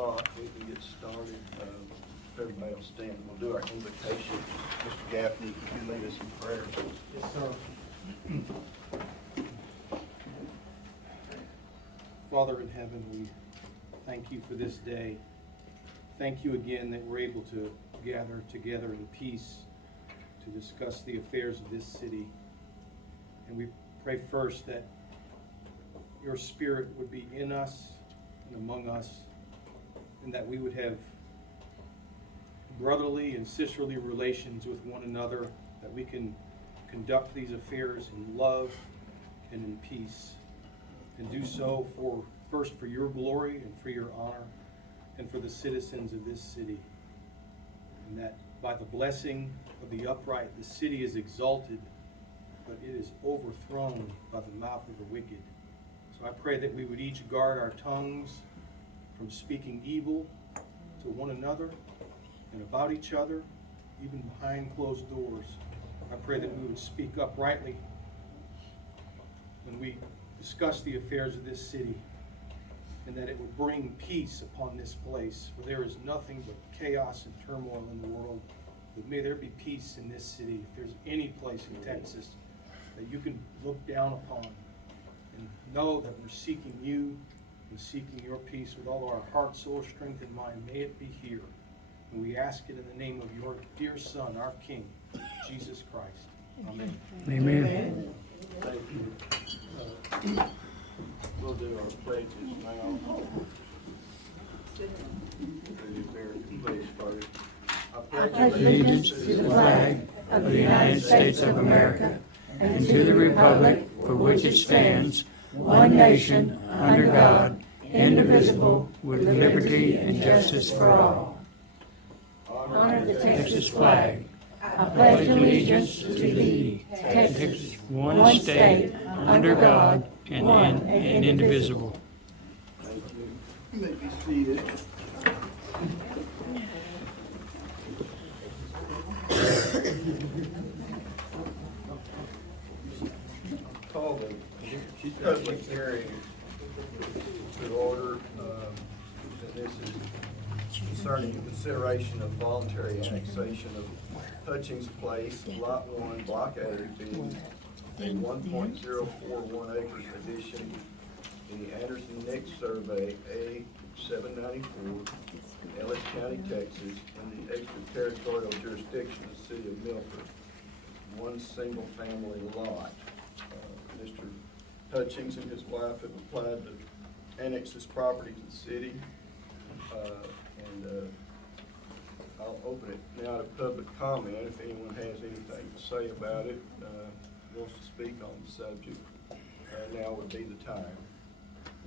We can get started. If everybody will stand, we'll do our invitation. Mr. Gaffney, could you lead us in prayer? Yes, sir. Father in heaven, we thank you for this day. Thank you again that we're able to gather together in peace to discuss the affairs of this city. And we pray first that your spirit would be in us and among us, and that we would have brotherly and sisterly relations with one another, that we can conduct these affairs in love and in peace, and do so first for your glory and for your honor and for the citizens of this city. And that by the blessing of the upright, the city is exalted, but it is overthrown by the mouth of the wicked. So I pray that we would each guard our tongues from speaking evil to one another and about each other, even behind closed doors. I pray that we would speak uprightly when we discuss the affairs of this city, and that it would bring peace upon this place, for there is nothing but chaos and turmoil in the world. But may there be peace in this city. If there's any place in Texas that you can look down upon and know that we're seeking you and seeking your peace with all our heart, soul, strength, and mind, may it be here. And we ask it in the name of your dear Son, our King, Jesus Christ. Amen. Amen. Thank you. We'll do our pledges now. The American pledge first. I pledge allegiance to the flag of the United States of America and to the republic for which it stands, one nation, under God, indivisible, with liberty and justice for all. Honor the Texas flag. I pledge allegiance to thee, Texas, one state, under God, and indivisible. Thank you. You may be seated. Call the public hearing to order. And this is concerning the consideration of voluntary annexation of Hutchings Place, Lot 1, Block A, being a 1.041 acres addition in the Anderson-Nick Survey A794, Ellis County, Texas, in the extraterritorial jurisdiction of the city of Milford. One single-family lot. Mr. Hutchings and his wife have applied to annex this property to the city. I'll open it now to public comment. If anyone has anything to say about it, wants to speak on the subject, now would be the time.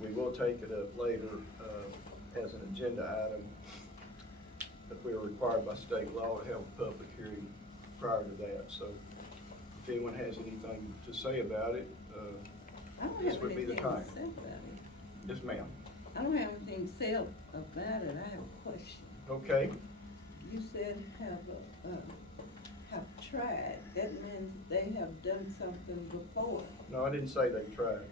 We will take it up later as an agenda item, but we are required by state law to have a public hearing prior to that. So if anyone has anything to say about it, this would be the time. Yes, ma'am. I don't have anything to say about it. I have a question. Okay. You said have tried. That means they have done something before. No, I didn't say they tried.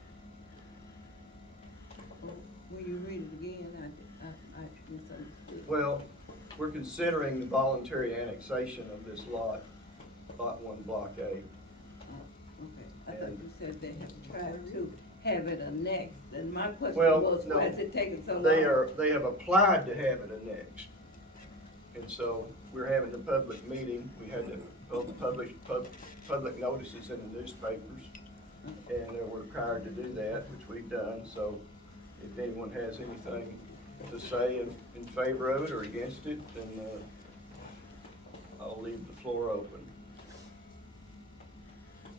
Will you read it again? I misunderstood. Well, we're considering the voluntary annexation of this lot, Lot 1, Block A. Oh, okay. I thought you said they have tried to have it annexed. And my question was, no, why is it taking so long? They have applied to have it annexed. And so we're having the public meeting. We had to publish public notices in the newspapers, and we're required to do that, which we've done. So if anyone has anything to say in favor of it or against it, then I'll leave the floor open.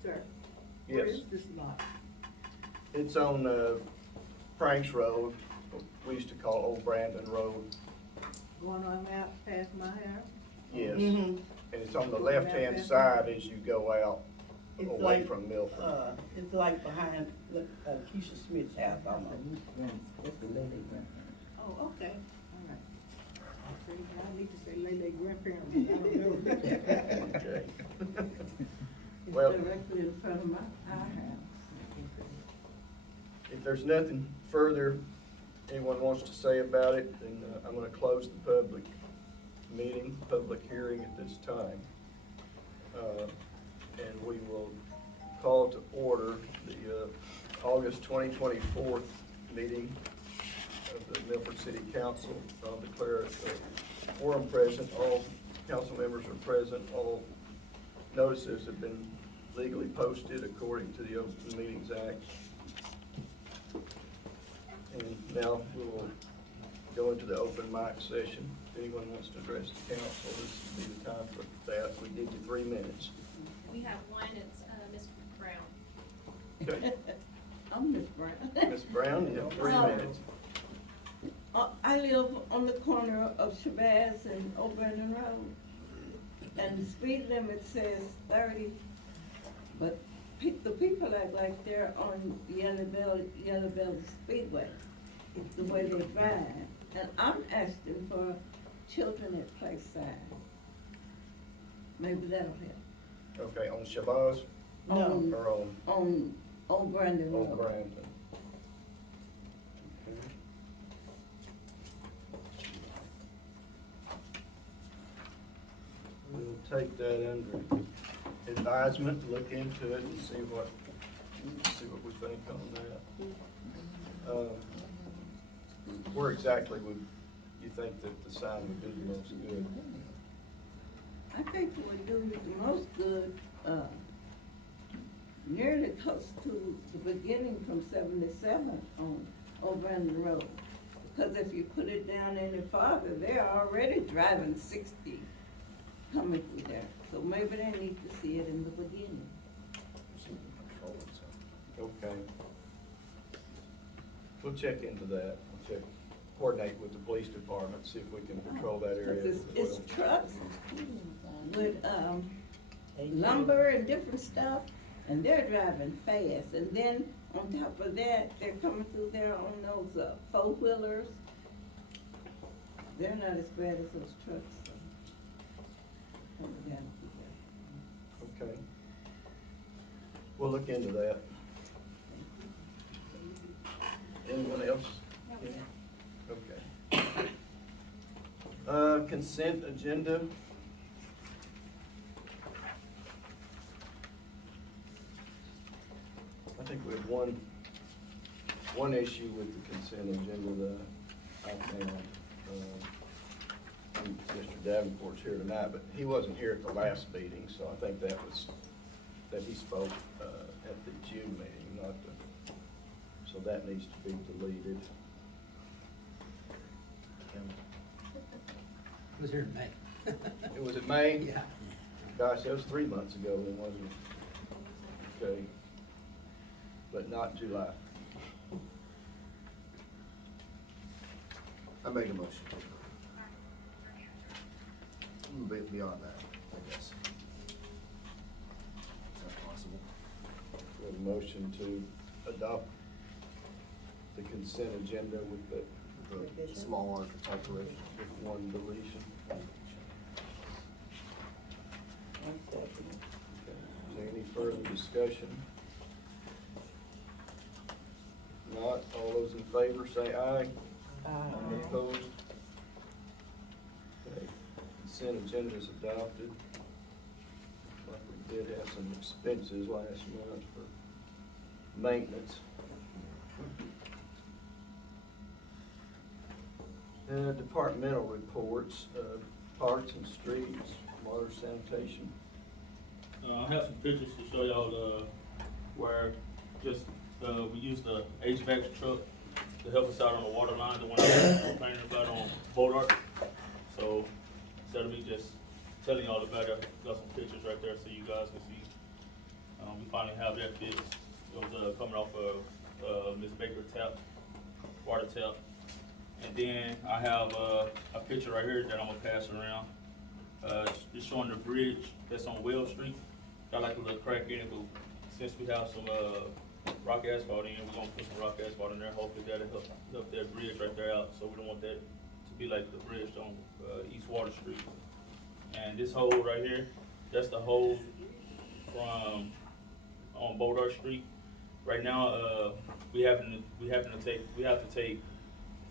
Sir, Yes. where is this lot? It's on Franks Road. We used to call Old Brandon Road. Going on out past my house? Yes. Mhm. And it's on the left-hand side as you go out It's away like, from Milford. It's like behind Keisha Smith's house almost. Oh, okay, all right. I need to say Lele grandparents, but I don't know. Okay. It's Well, directly in front of our house. if there's nothing further anyone wants to say about it, then I'm gonna close the public meeting, public hearing at this time. And we will call to order the August 2024 meeting of the Milford City Council. I'll declare a quorum present, all council members are present, all notices have been legally posted according to the Open Meetings Act. And now we will go into the open mic session. If anyone wants to address the council, this would be the time for that. We give you 3 minutes. We have one, it's Ms. Brown. Okay. I'm Miss Brown. Ms. Brown, you have 3 minutes. I live on the corner of Shabazz and O'Brien Road, and the speed limit says 30, but the people act like they're on Yellow Belly Speedway. It's the way they drive, and I'm asking for children at play sign. Maybe that'll help. Okay, on Shabazz No. or On O'Brien Road. on Brandon? We'll take that under advisement, look into it and see what we think on that. Where exactly would you think that the sign would do the most good? I think it would do you the most good, nearly close to the beginning from 77 on O'Brien Road. Because if you put it down any farther, they're already driving 60 coming through there. So maybe they need to see it in the beginning. Okay. We'll check into that. We'll coordinate with the police department, see if we can patrol that area as It's well. trucks with, lumber and different stuff, and they're driving fast. And then on top of that, they're coming through there on those, four-wheelers. They're not as bad as those trucks. So. Okay. We'll look into that. Anyone else? Okay. Consent agenda. I think we have one issue with the consent agenda that I found. Mr. Davenport's here tonight, but he wasn't here at the last meeting, so I think that he spoke at the June meeting, not the, so that needs to be deleted. It was here in May. It was in May? Yeah. Gosh, that was 3 months ago then, wasn't it? Okay. But not July. I make a motion. Beyond that, I guess. Is that possible? We have a motion to adopt the consent agenda with The small alteration. with one deletion. Okay. Is there any further discussion? Not, all those in favor say aye. Any opposed? Okay, consent agenda is adopted. Like we did have some expenses last month for maintenance. Departmental reports, parks and streets, water sanitation. I have some pictures to show y'all where just we used the HVAC truck to help us out on the water line, the one I was complaining about on Bodart. So instead of me just telling y'all about it, I got some pictures right there so you guys can see. We finally have that fixed. It was coming off of Miss Baker tap, water tap. And then I have a picture right here that I'm gonna pass around. It's showing the bridge that's on Wells Street. Got like a little crack in it, but since we have some rock asphalt in, we're gonna put some rock asphalt in there. Hopefully that'll help that bridge right there out. So we don't want that to be like the bridge on East Water Street. And this hole right here, that's the hole from on Bodart Street. Right now, we have to take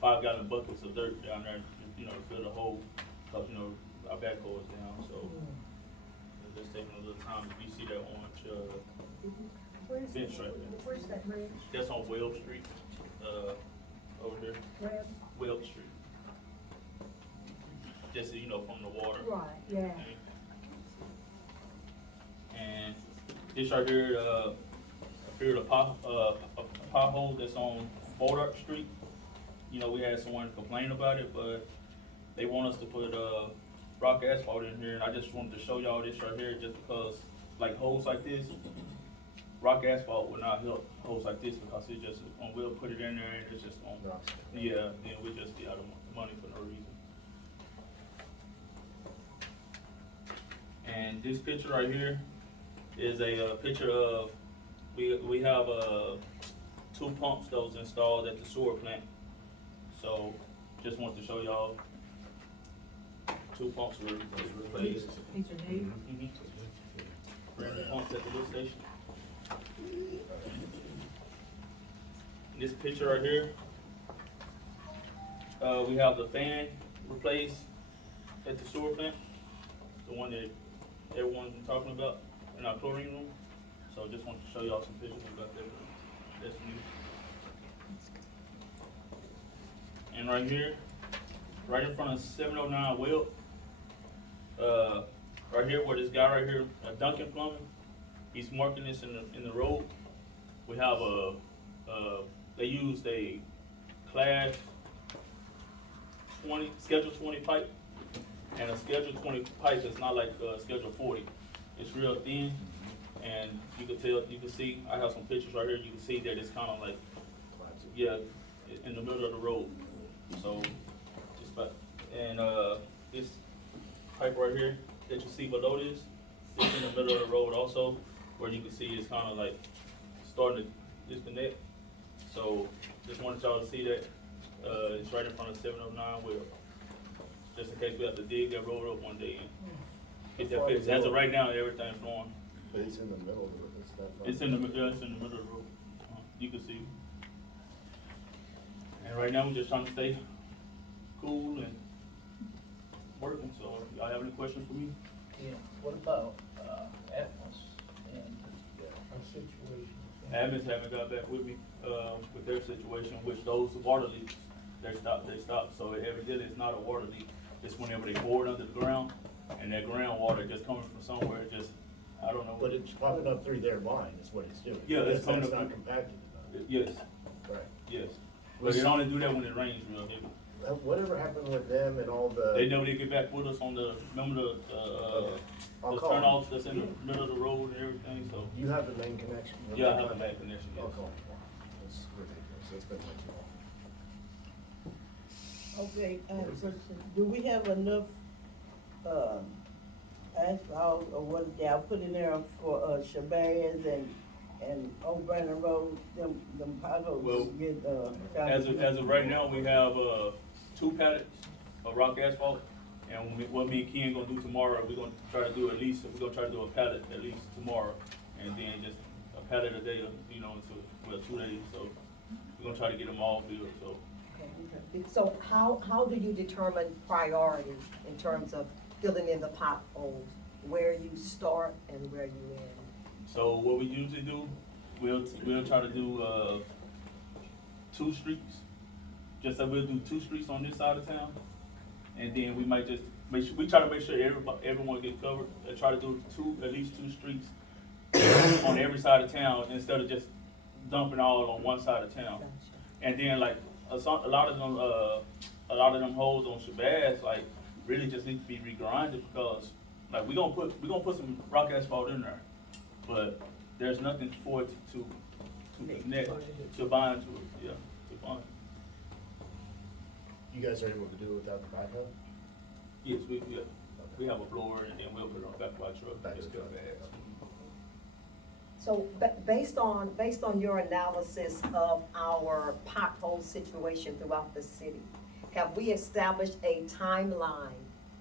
5-gallon buckets of dirt down there, you know, to fill the hole, cause, you know, our backhoe is down, so. It's just taking a little time. You see that orange, bench right there. Where's that red? That's on Weld Street, over here, Red? Weld Street. Just, so you know, from the water. Right, yeah. And this right here, I figured a pothole that's on Bodart Street. You know, we had someone complain about it, but they want us to put, rock asphalt in here, and I just wanted to show y'all this right here, just because, like, holes like this, rock asphalt will not help holes like this, because it just, we'll put it in there, and it's just on, yeah, then we just be out of money for no reason. And this picture right here is a picture of, we have, 2 pumps that was installed at the sewer plant. So, just wanted to show y'all, 2 pumps were replaced. These are new? Brand new pumps at the lift station. This picture right here, we have the fan replaced at the sewer plant, the one that everyone's been talking about in our chlorine room. So just wanted to show y'all some pictures about that. That's new. And right here, right in front of 709 Weld, right here where this guy right here, Duncan Plumbing, he's marking this in the road. We have they used a class 20, schedule 20 pipe, and a schedule 20 pipe that's not like schedule 40. It's real thin, and you can see, I have some pictures right here, you can see that it's kind of like, yeah, in the middle of the road. So, just about, and this pipe right here that you see below this, it's in the middle of the road also, where you can see it's kind of like starting to disconnect. So, just wanted y'all to see that, it's right in front of 709 Weld. Just in case we have to dig that road up one day and get that fixed. As of right now, everything's flowing. But it's in the middle of it, it's that far. It's in the middle of the road. You can see. And right now, we're just trying to stay cool and working. So, if y'all have any questions for me? Yeah, what about, Atmos and our situation? Admins haven't got back with me, with their situation, which those water leaks, they stopped. So evidently it's not a water leak. It's whenever they bore it under the ground, and that groundwater just coming from somewhere, just, I don't know. But it's popping up through their line, is what it's doing. Yeah, it's coming That's up not through- compacted enough. Yes, Right. yes. But it only do that when it rains real heavy. Whatever happened with them and all the? They never did get back with us on the, remember I'll the call them. turnoffs that's in the middle of the road and everything, so. You have the main connection? Yeah, I have a bad connection, yes. I'll call them. It's ridiculous, it's been way too long. Okay, so do we have enough, asphalt or what y'all put in there for, Shabazz and Old Brandon Road, them Well, potholes get, As of right now, we have, 2 pallets of rock asphalt, and what me and Ken gonna do tomorrow, we're gonna try to do a pallet at least tomorrow, and then just a pallet a day, you know, so, 2 days, so we're gonna try to get them all filled, so. So how do you determine priority in terms of filling in the potholes, where you start and where you end? So what we usually do, we'll try to do, 2 streets, just like we'll do 2 streets on this side of town, and then we might just we try to make sure everyone gets covered, and try to do at least 2 streets on every side of town, instead of just dumping all on one side of town. Gotcha. And then like, a lot of them holes on Shabazz, like, really just need to be regrinded, because, like, we gonna put some rock asphalt in there, but there's nothing for it to connect, to bind to it, yeah, to bind. You guys are able to do it without the backhoe? Yes, we have a blower, and then we'll put it on the back of our truck. Back Just to cut it. bags. So based on your analysis of our pothole situation throughout the city, have we established a timeline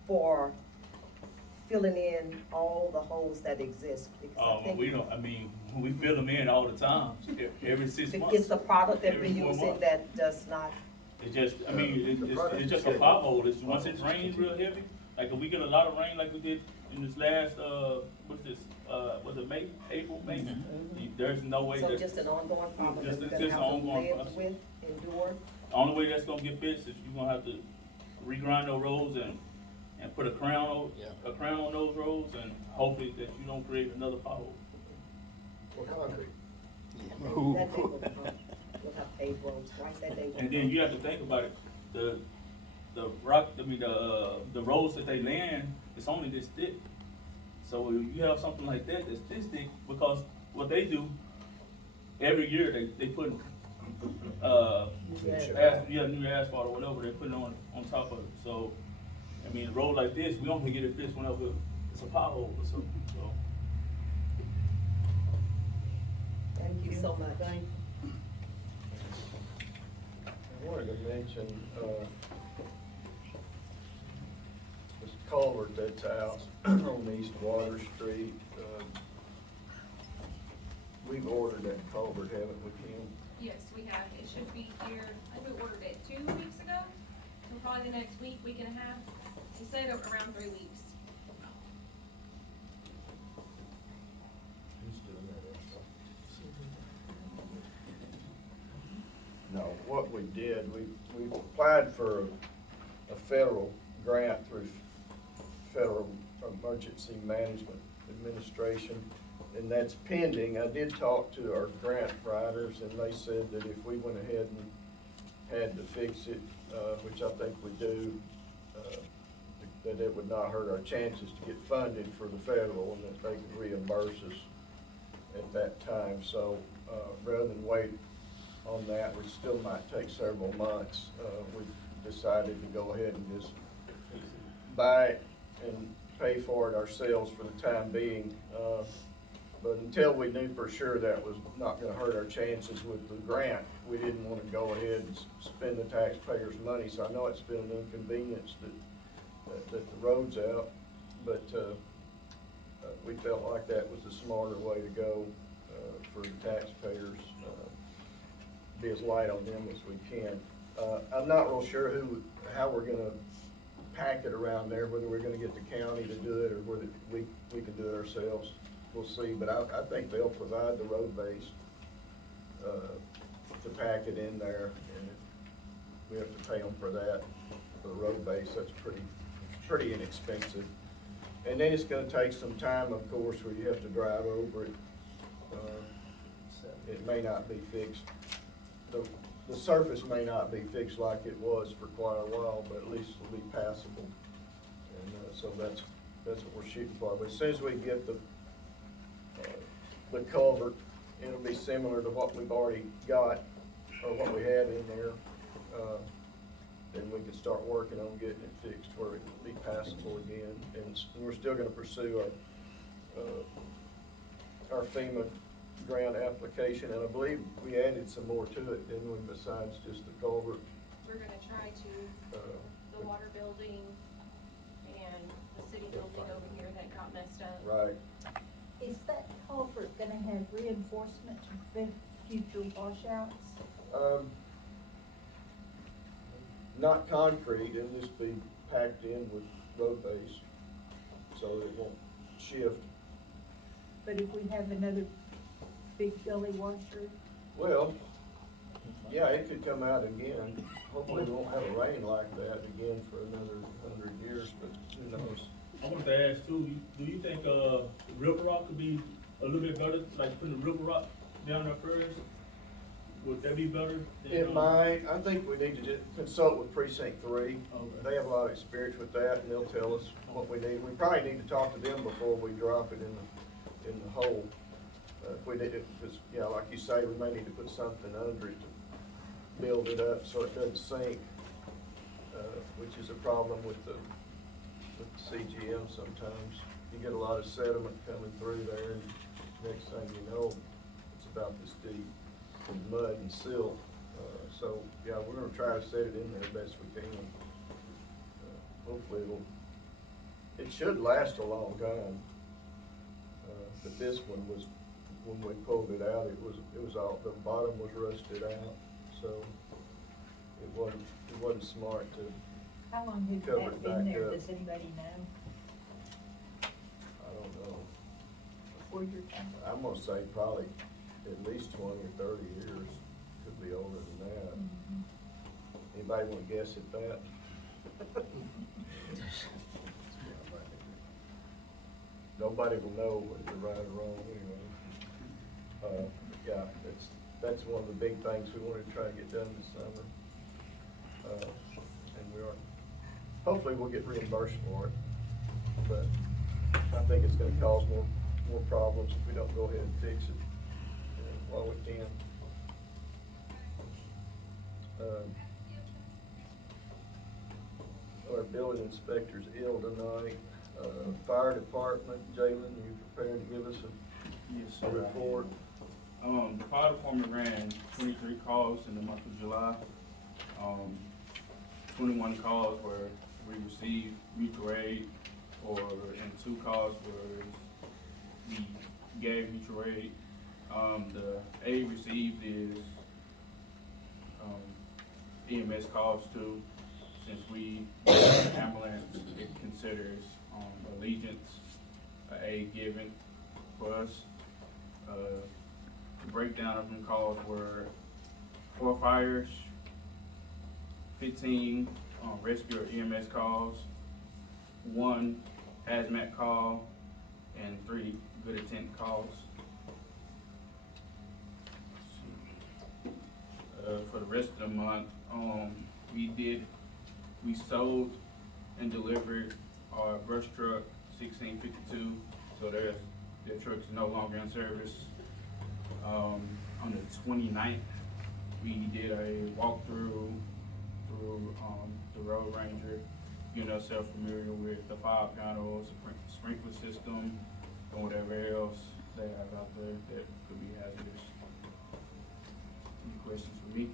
for filling in all the holes that exist? Because I think We fill them in all the time, every 6 months. it's the product that we're every 4 using months. that does not, It's just, I mean, The project it's just a schedule. pothole. It's, once it rains real heavy, like if we get a lot of rain like we did in this last, what's this, was it May, April, May? There's no way So that, just an ongoing problem that Just- we're it's gonna just have an to ongoing live process. with, endure? the only way that's gonna get fixed is you're gonna have to regrind those roads and put a crown on those roads, and hopefully that you don't create another pothole. Or concrete. That day we'll have paved roads, right, that day. And then you have to think about it, the rock, I mean, the roads that they land, it's only this thick. So if you have something like that that's this thick, because what they do, every year they put, new asphalt or whatever, they put it on top of it. So, I mean, a road like this, we only get it fixed whenever it's a pothole or something, so. Thank you so much. I wanted to mention, this culvert that's out on East Water Street. We've ordered that culvert, haven't we, Kim? Yes, we have. It should be here, I think we ordered it 2 weeks ago, so probably the next week, week and a half. We said around 3 weeks. Who's doing that? No, what we did, we applied for a federal grant through Federal Emergency Management Administration, and that's pending. I did talk to our grant writers, and they said that if we went ahead and had to fix it, which I think we do, that it would not hurt our chances to get funded for the federal, and that they could reimburse us at that time. So, rather than wait on that, which still might take several months, we decided to go ahead and just buy it and pay for it ourselves for the time being. But until we knew for sure that was not gonna hurt our chances with the grant, we didn't wanna go ahead and spend the taxpayers' money. So I know it's been an inconvenience that the road's out, but, we felt like that was the smarter way to go, for the taxpayers, be as light on them as we can. I'm not real sure how we're gonna pack it around there, whether we're gonna get the county to do it or whether we can do it ourselves. We'll see, but I think they'll provide the road base, to pack it in there, and if we have to pay them for that, for the road base, that's pretty inexpensive. And then it's gonna take some time, of course, where you have to drive over it. It may not be fixed. The surface may not be fixed like it was for quite a while, but at least it'll be passable. And, so that's what we're shooting for. But as soon as we get the culvert, it'll be similar to what we've already got, or what we had in there. Then we can start working on getting it fixed where it'll be passable again. And we're still gonna pursue our FEMA grant application, and I believe we added some more to it, didn't we, besides just the culvert? We're gonna try to, the water building and the city building over here that got messed up. Right. Is that culvert gonna have reinforcement to prevent future washouts? Not concrete, it'll just be packed in with road base, so it won't shift. But if we have another big gully washer, Well, yeah, it could come out again. Hopefully we won't have a rain like that again for another 100 years, but who knows? I wanted to ask too, do you think, River Rock could be a little bit better, like putting the River Rock down there first? Would that be better? than, It might. I think we need to consult with Precinct 3. Okay. They have a lot of experience with that, and they'll tell us what we need. We probably need to talk to them before we drop it in the hole. If we did, because, yeah, like you say, we may need to put something under it to build it up so it doesn't sink, which is a problem with the CGM sometimes. You get a lot of sediment coming through there, and next thing you know, it's about this deep in mud and silt. So, yeah, we're gonna try to set it in there best we can. Hopefully it should last a long time. But this one was, when we pulled it out, it was all, the bottom was rusted out, so it wasn't smart to, How long has Cover that it been back there? up. Does anybody know? I don't know. Before your time? I'm gonna say probably at least 20 or 30 years, could be older than that. Anybody wanna guess at that? Nobody will know whether you're right or wrong anyway. Yeah, that's one of the big things we wanted to try to get done this summer. And we are, hopefully we'll get reimbursed for it, but I think it's gonna cause more problems if we don't go ahead and fix it while we can. Our building inspector's ill tonight. Fire department, Jalen, you prepared to give us Yes, a report? The fire department ran 23 calls in the month of July. 21 calls where we received mutual aid, and 2 calls where we gave mutual aid. The aid received is EMS calls too, since we ambulance, it considers allegiance, aid given for us. The breakdown of them calls were 4 fires, 15 rescue or EMS calls, 1 hazmat call, and 3 good intent calls. For the rest of the month, we sold and delivered our brush truck 1652, so their truck is no longer in service. On the 29th, we did a walkthrough through the Road Ranger, getting ourselves familiar with the 5 panels, sprinkler system, and whatever else they have out there that could be hazardous. Any questions for me?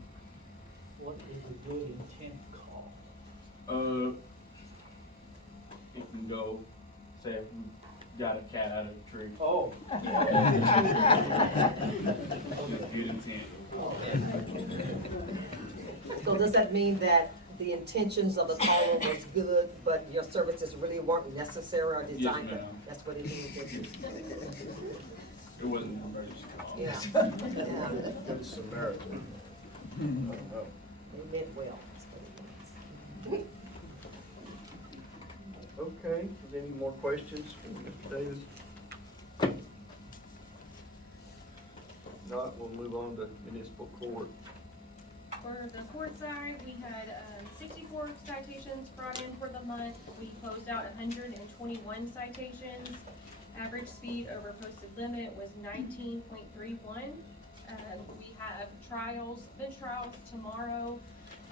What is a good intent call? It can go, say if we got a cat out of the tree. Oh. Good intent. So does that mean that the intentions of the caller was good, but your services really weren't necessary or designed? Yes, ma'am. That's what it is. It wasn't an emergency call. Yeah. Yeah. Good Samaritan. I don't know. They meant well. That's what it means. Okay, is any more questions for Mr. Davis? If not, we'll move on to municipal court. For the court side, we had 64 citations brought in for the month. We closed out 121 citations. Average speed over posted limit was 19.31. We have bench trials tomorrow.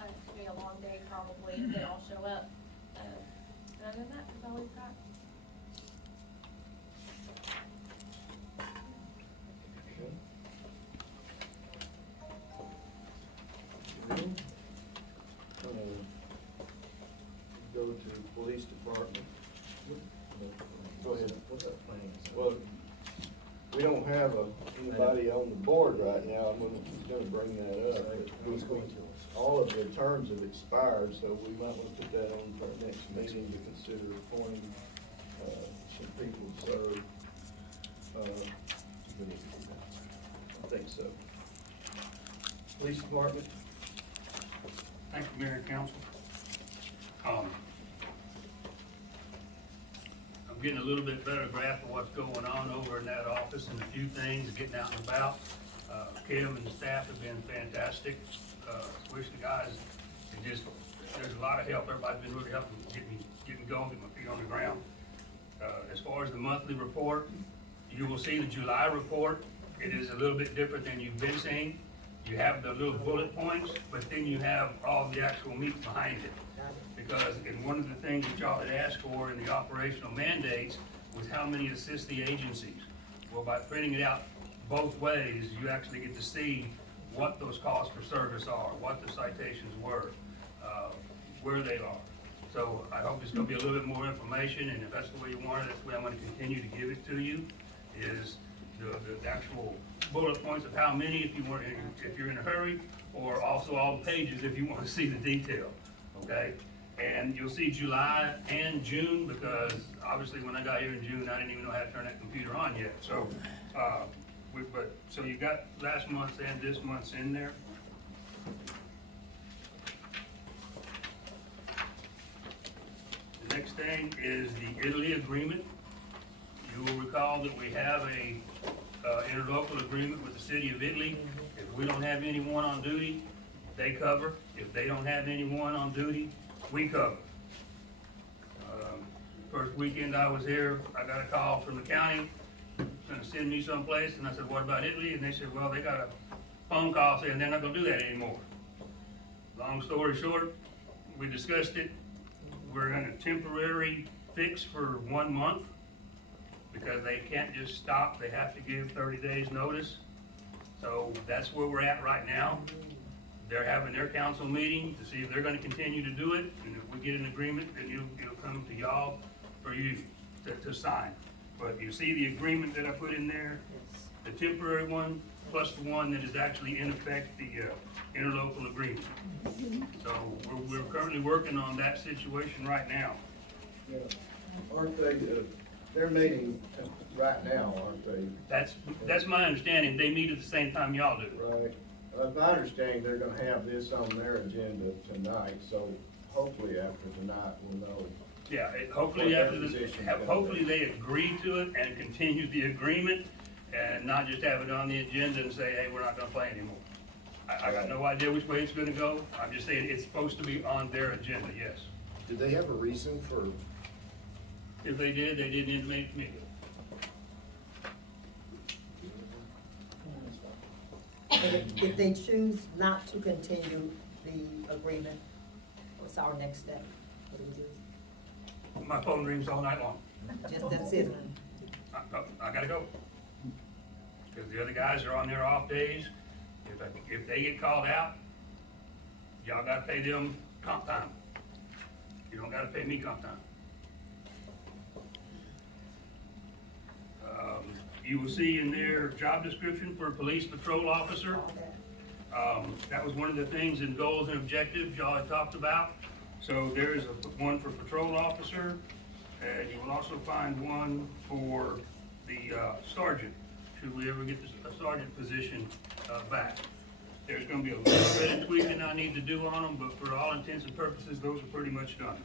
It's gonna be a long day probably, if they all show up. And other than that, that's all we've got. Go to police department. Go ahead. Well, we don't have anybody on the board right now. I'm gonna bring that up. All of the terms have expired, so we might want to put that on for our next meeting to consider appointing some people to serve. I think so. Police department. Thank you, Mayor and Council. I'm getting a little bit better grasp of what's going on over in that office and a few things, getting out and about. Kim and the staff have been fantastic. Wish the guys, there's a lot of help. Everybody's been really helping, getting going, getting my feet on the ground. As far as the monthly report, you will see the July report. It is a little bit different than you've been seeing. You have the little bullet points, but then you have all the actual meat behind it. Because in one of the things that y'all had asked for in the operational mandates was how many assist the agencies. Well, by printing it out both ways, you actually get to see what those costs for service are, what the citations were, where they are. So I hope it's gonna be a little bit more information, and if that's the way you want it, that's the way I'm gonna continue to give it to you, is the actual bullet points of how many, if you're in a hurry, or also all the pages if you wanna see the detail, okay? And you'll see July and June, because obviously when I got here in June, I didn't even know how to turn that computer on yet, so, so you got last month's and this month's in there. The next thing is the Italy agreement. You will recall that we have a interlocal agreement with the city of Italy. If we don't have anyone on duty, they cover. If they don't have anyone on duty, we cover. First weekend I was here, I got a call from the county, gonna send me someplace, and I said, what about Italy? And they said, well, they got a phone call saying they're not gonna do that anymore. Long story short, we discussed it. We're in a temporary fix for 1 month, because they can't just stop, they have to give 30 days notice. So that's where we're at right now. They're having their council meeting to see if they're gonna continue to do it, and if we get an agreement, then it'll come to y'all for you to sign. But you see the agreement that I put in there, the temporary one, plus the one that is actually in effect, the interlocal agreement. So we're currently working on that situation right now. Yeah. Aren't they, they're meeting right now, aren't they? That's my understanding, they meet at the same time y'all do. Right. It's my understanding they're gonna have this on their agenda tonight, so hopefully after tonight we'll know. Yeah, hopefully What after their the, position is gonna hopefully be. they agree to it and continue the agreement, and not just have it on the agenda and say, hey, we're not gonna play anymore. I got no idea which way it's gonna go, I'm just saying it's supposed to be on their agenda, yes. Did they have a reason for, If they did, they didn't intimate it to me. And if they choose not to continue the agreement, what's our next step? What do we do? My phone rings all night long. Just, that's it. I gotta go. Because the other guys are on their off days. If they get called out, y'all gotta pay them comp time. You don't gotta pay me comp time. You will see in their job description for a police patrol officer. That was one of the things in goals and objectives y'all had talked about. So there is one for patrol officer, and you will also find one for the sergeant, should we ever get a sergeant position back. There's gonna be a little bit of tweaking I need to do on them, but for all intents and purposes, those are pretty much done.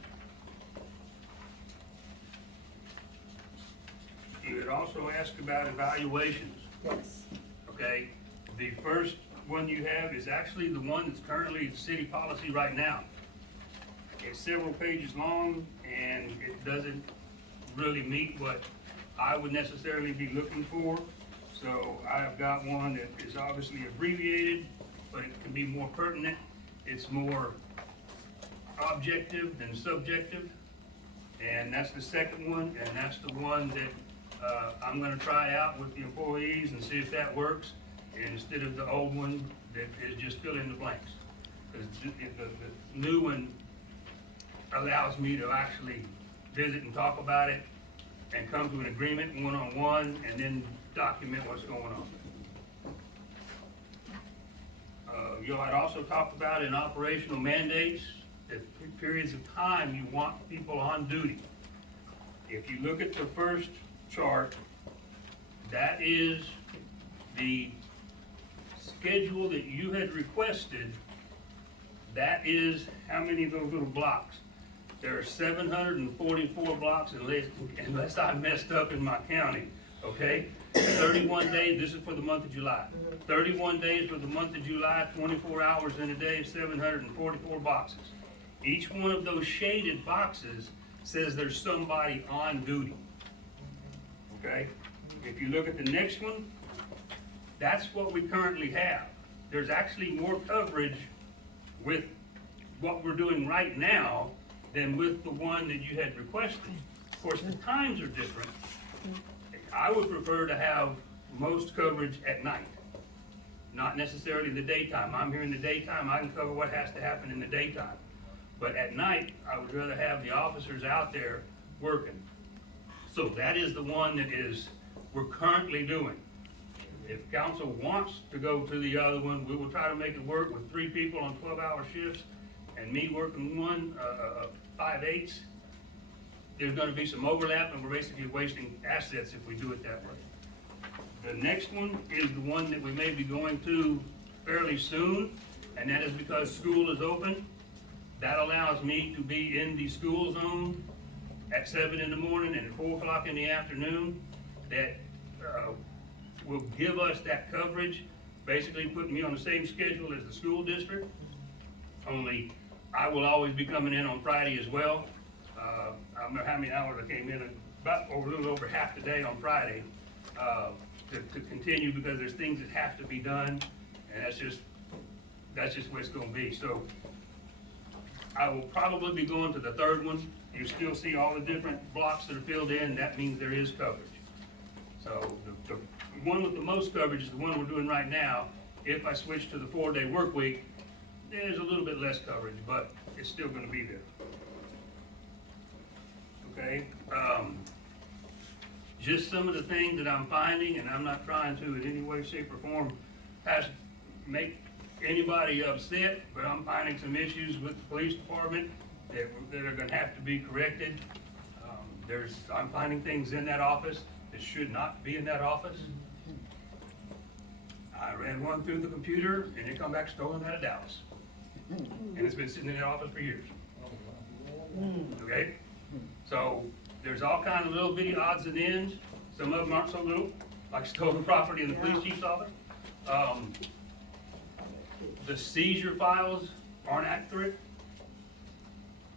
You had also asked about evaluations. Yes. Okay, the first one you have is actually the one that's currently the city policy right now. It's several pages long, and it doesn't really meet what I would necessarily be looking for. So I've got one that is obviously abbreviated, but it can be more pertinent. It's more objective than subjective. And that's the second one, and that's the one that I'm gonna try out with the employees and see if that works, instead of the old one that is just fill in the blanks. Because the new one allows me to actually visit and talk about it and come to an agreement one-on-one, and then document what's going on. You had also talked about in operational mandates, the periods of time you want people on duty. If you look at the first chart, that is the schedule that you had requested. That is how many of those little blocks. There are 744 blocks unless I messed up in my county, okay? 31 days, this is for the month of July. 31 days for the month of July, 24 hours in a day, 744 boxes. Each one of those shaded boxes says there's somebody on duty. Okay? If you look at the next one, that's what we currently have. There's actually more coverage with what we're doing right now than with the one that you had requested. Of course, the times are different. I would prefer to have most coverage at night, not necessarily the daytime. I'm here in the daytime, I can cover what has to happen in the daytime. But at night, I would rather have the officers out there working. So that is the one that we're currently doing. if council wants to go to the other one, we will try to make it work with 3 people on 12-hour shifts and me working 5/8. There's gonna be some overlap and we're basically wasting assets if we do it that way. The next one is the one that we may be going to fairly soon, and that is because school is open. That allows me to be in the school zone at 7 in the morning and at 4 o'clock in the afternoon. That will give us that coverage, basically putting me on the same schedule as the school district. Only I will always be coming in on Friday as well. I don't know how many hours I came in, about a little over half the day on Friday, to continue, because there's things that have to be done, and that's just what it's gonna be. So I will probably be going to the third one. You still see all the different blocks that are filled in, that means there is coverage. So the one with the most coverage is the one we're doing right now. If I switch to the 4-day work week, there's a little bit less coverage, but it's still gonna be there. Okay, just some of the things that I'm finding, and I'm not trying to in any way, shape, or form make anybody upset, but I'm finding some issues with the police department that are gonna have to be corrected. I'm finding things in that office that should not be in that office. I ran one through the computer and it come back stolen out of Dallas. And it's been sitting in that office for years. Okay? So there's all kinds of little bitty odds and ends. Some of them aren't so little, like stolen property in the police chief's office. The seizure files aren't accurate.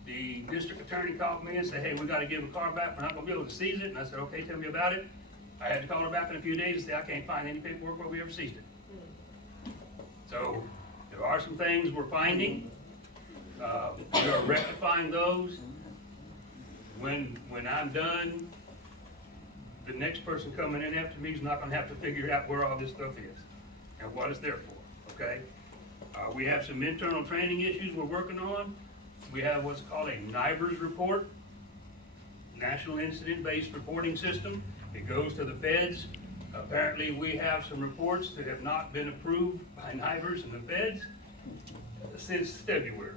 The district attorney called me and said, hey, we gotta give a car back, we're not gonna be able to seize it. And I said, okay, tell me about it. I had to call her back in a few days and say, I can't find any paperwork where we ever seized it. So there are some things we're finding. We are rectifying those. When I'm done, the next person coming in after me is not gonna have to figure out where all this stuff is and what it's there for, okay? We have some internal training issues we're working on. We have what's called a NIBRS report, National Incident-Based Reporting System. It goes to the feds. Apparently, we have some reports that have not been approved by NIBRS and the feds since February.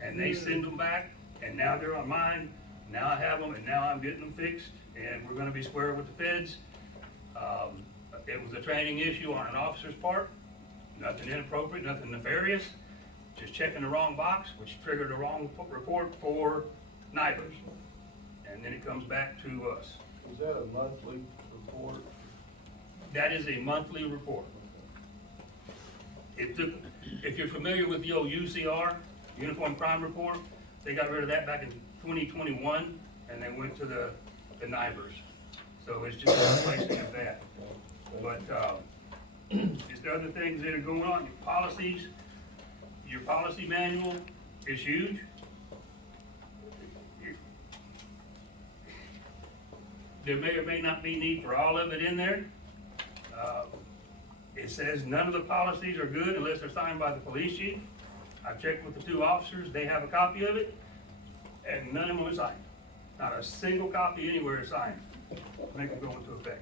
And they send them back, and now they're on mine. Now I have them, and now I'm getting them fixed, and we're gonna be square with the feds. It was a training issue on an officer's part. Nothing inappropriate, nothing nefarious, just checking the wrong box, which triggered the wrong report for NIBRS. And then it comes back to us. Is that a monthly report? That is a monthly report. If you're familiar with the old UCR, Uniform Crime Report, they got rid of that back in 2021, and they went to the NIBRS. So it's just a replacement of that. But, just the other things that are going on, your policies, your policy manual is huge. There may or may not be need for all of it in there. It says none of the policies are good unless they're signed by the police chief. I've checked with the 2 officers, they have a copy of it, and none of them are signed. Not a single copy anywhere is signed, make it go into effect.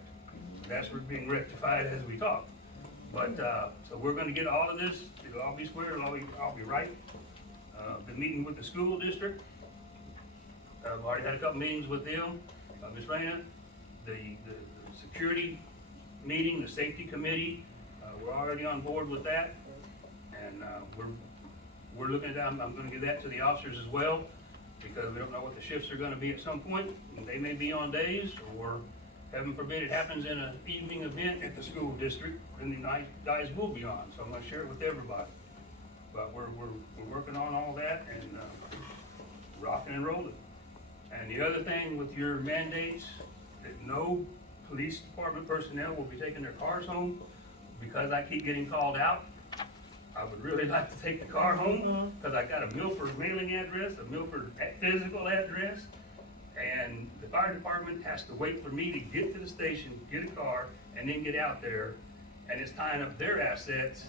That's being rectified as we talk. But, so we're gonna get all of this, it'll all be square, it'll all be right. Been meeting with the school district. I've already had a couple meetings with them. Ms. Rayna, the security meeting, the safety committee, we're already on board with that. And, we're looking at that, I'm gonna give that to the officers as well, because we don't know what the shifts are gonna be at some point. They may be on days, or heaven forbid it happens in an evening event at the school district, and the guys will be on, so I'm gonna share it with everybody. But we're working on all that and, rocking and rolling. And the other thing with your mandates, that no police department personnel will be taking their cars home, because I keep getting called out. I would really like to take the car home, because I got a Milford mailing address, a Milford physical address, and the fire department has to wait for me to get to the station, get a car, and then get out there, and it's tying up their assets,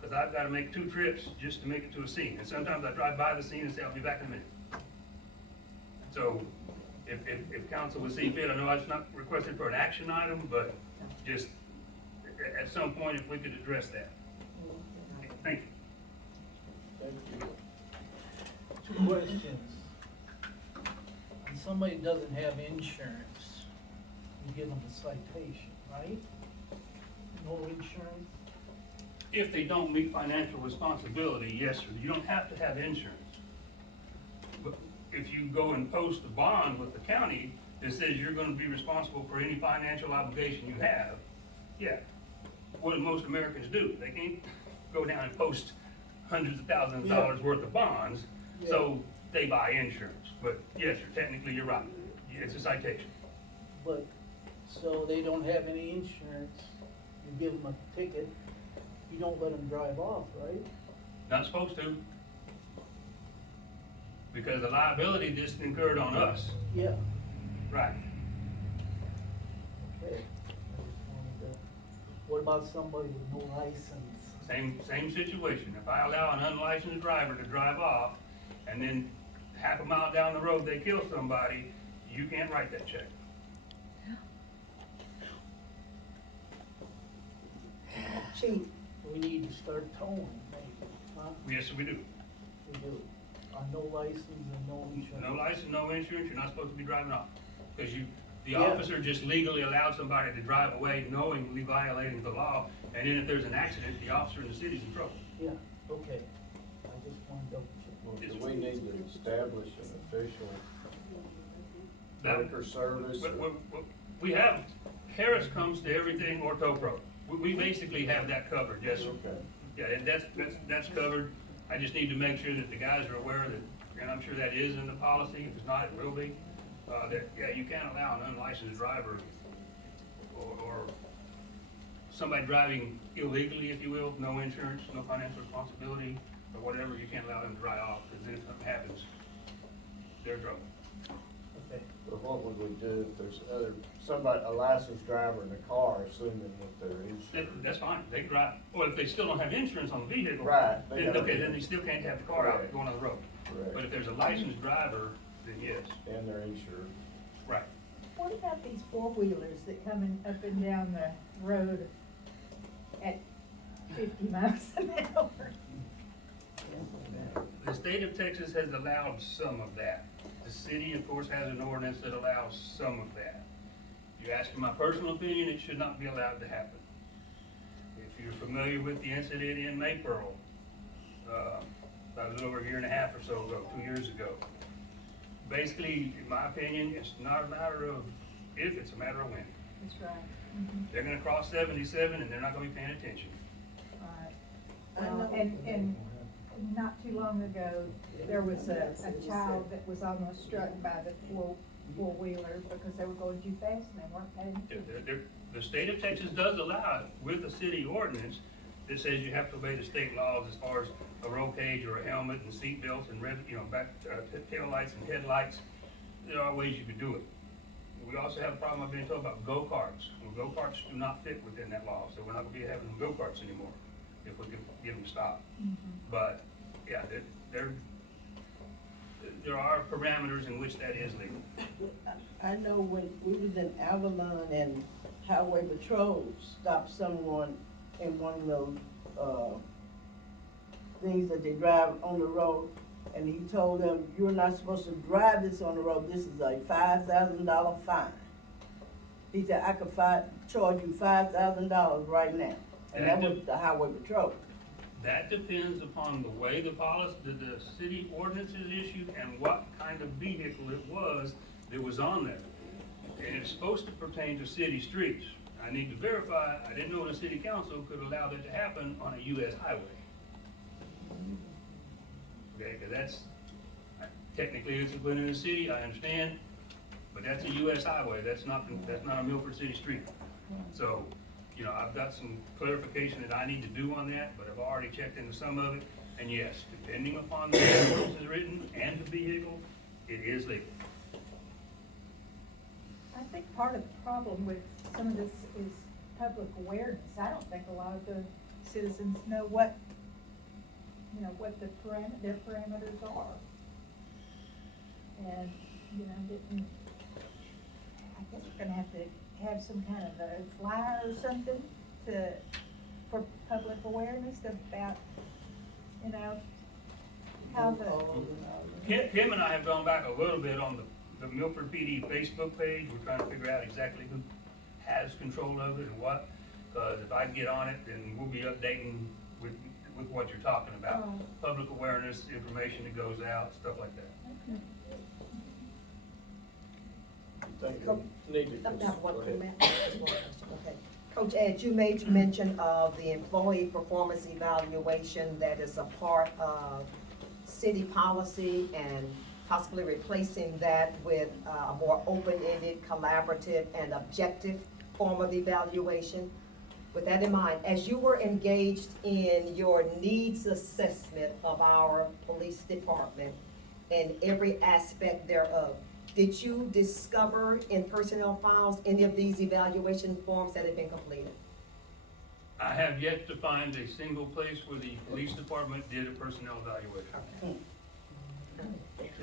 because I've got to make 2 trips just to make it to a scene. And sometimes I drive by the scene and say, I'll be back in a minute. So, if council would see fit, I know it's not requested for an action item, but just, at some point, if we could address that. Thank you. Two questions. When somebody doesn't have insurance, you give them a citation, right? No insurance? If they don't meet financial responsibility, yes, sir, you don't have to have insurance. But if you go and post a bond with the county that says you're gonna be responsible for any financial obligation you have, yeah. What do most Americans do? They can't go down and post hundreds of thousands of dollars worth of bonds, so they buy insurance. But yes, sir, technically you're right. It's a citation. But, so they don't have any insurance, you give them a ticket, you don't let them drive off, right? Not supposed to. Because the liability just incurred on us. Yeah, Right. okay. I just wanted to- What about somebody with no license? Same situation. If I allow an unlicensed driver to drive off, and then half a mile down the road they kill somebody, you can't write that check. Chief, We need to start towing, maybe, huh? Yes, we do. We do. On no license and no insurance. No license, no insurance, you're not supposed to be driving off. Because the Yeah. officer just legally allowed somebody to drive away knowingly violating the law, and then if there's an accident, the officer in the city's in trouble. Yeah, okay. I just wanted to double check. Well, do we need to establish an official That- broker service? We have, Harris comes to everything OrthoPro. We basically have that covered, yes, sir. Okay. Yeah, and that's covered. I just need to make sure that the guys are aware that, and I'm sure that is in the policy, if it's not, it will be, that, yeah, you can't allow an unlicensed driver or somebody driving illegally, if you will, no insurance, no financial responsibility, or whatever, you can't allow them to drive off, because then if something happens, they're in trouble. Okay. But what would we do if there's a licensed driver in the car, assuming that they're insured? That's fine, they can drive, well, if they still don't have insurance on the vehicle. Right, they Then, gotta okay, be- then they still can't have the car out Correct. going on the road. Correct. But if there's a licensed driver, then yes, And they're insured. right. What about these four-wheelers that come up and down the road at 50 miles an hour? The state of Texas has allowed some of that. The city, of course, has an ordinance that allows some of that. If you ask my personal opinion, it should not be allowed to happen. If you're familiar with the incident in Maypearl, about a little over a year and a half or so ago, 2 years ago. Basically, in my opinion, it's not a matter of if, it's a matter of when. That's right. They're gonna cross 77 and they're not gonna be paying attention. Right. I know. And not too long ago, there was a child that was almost struck by the four-wheeler because they were going too fast and they weren't paying attention. The state of Texas does allow it with a city ordinance that says you have to obey the state laws as far as a roll cage or a helmet and seat belts and tail lights and headlights. There are ways you could do it. We also have a problem I've been told about go-karts. Well, go-karts do not fit within that law, so we're not gonna be having go-karts anymore if we can get them to stop. But, yeah, there are parameters in which that is legal. I know when we was in Avalon and Highway Patrol stopped someone in one of those, things that they drive on the road, and he told them, "You're not supposed to drive this on the road, this is a $5,000 fine." He said, "I could charge you $5,000 right now," and that was the Highway Patrol. That depends upon the way the city ordinance is issued and what kind of vehicle it was that was on there. And it's supposed to pertain to city streets. I need to verify, I didn't know the city council could allow that to happen on a US highway. Okay, cause that's, technically it's within the city, I understand, but that's a US highway, that's not a Milford City street. So, I've got some clarification that I need to do on that, but I've already checked into some of it. And yes, depending upon the way the ordinance is written and the vehicle, it is legal. I think part of the problem with some of this is public awareness. I don't think a lot of the citizens know what their parameters are. And, I guess we're gonna have to have some kind of a flyer or something to for public awareness about, you know, how the, Kim and I have gone back a little bit on the Milford PD Facebook page. We're trying to figure out exactly who has control of it and what. Cause if I get on it, then we'll be updating with what you're talking about. Oh. Public awareness, information that goes out, stuff like that. Think we need to I have one go ahead. comment. Okay. Coach Ed, you made mention of the employee performance evaluation that is a part of city policy and possibly replacing that with a more open-ended, collaborative, and objective form of evaluation. With that in mind, as you were engaged in your needs assessment of our police department and every aspect thereof, did you discover in personnel files any of these evaluation forms that have been completed? I have yet to find a single place where the police department did a personnel evaluation.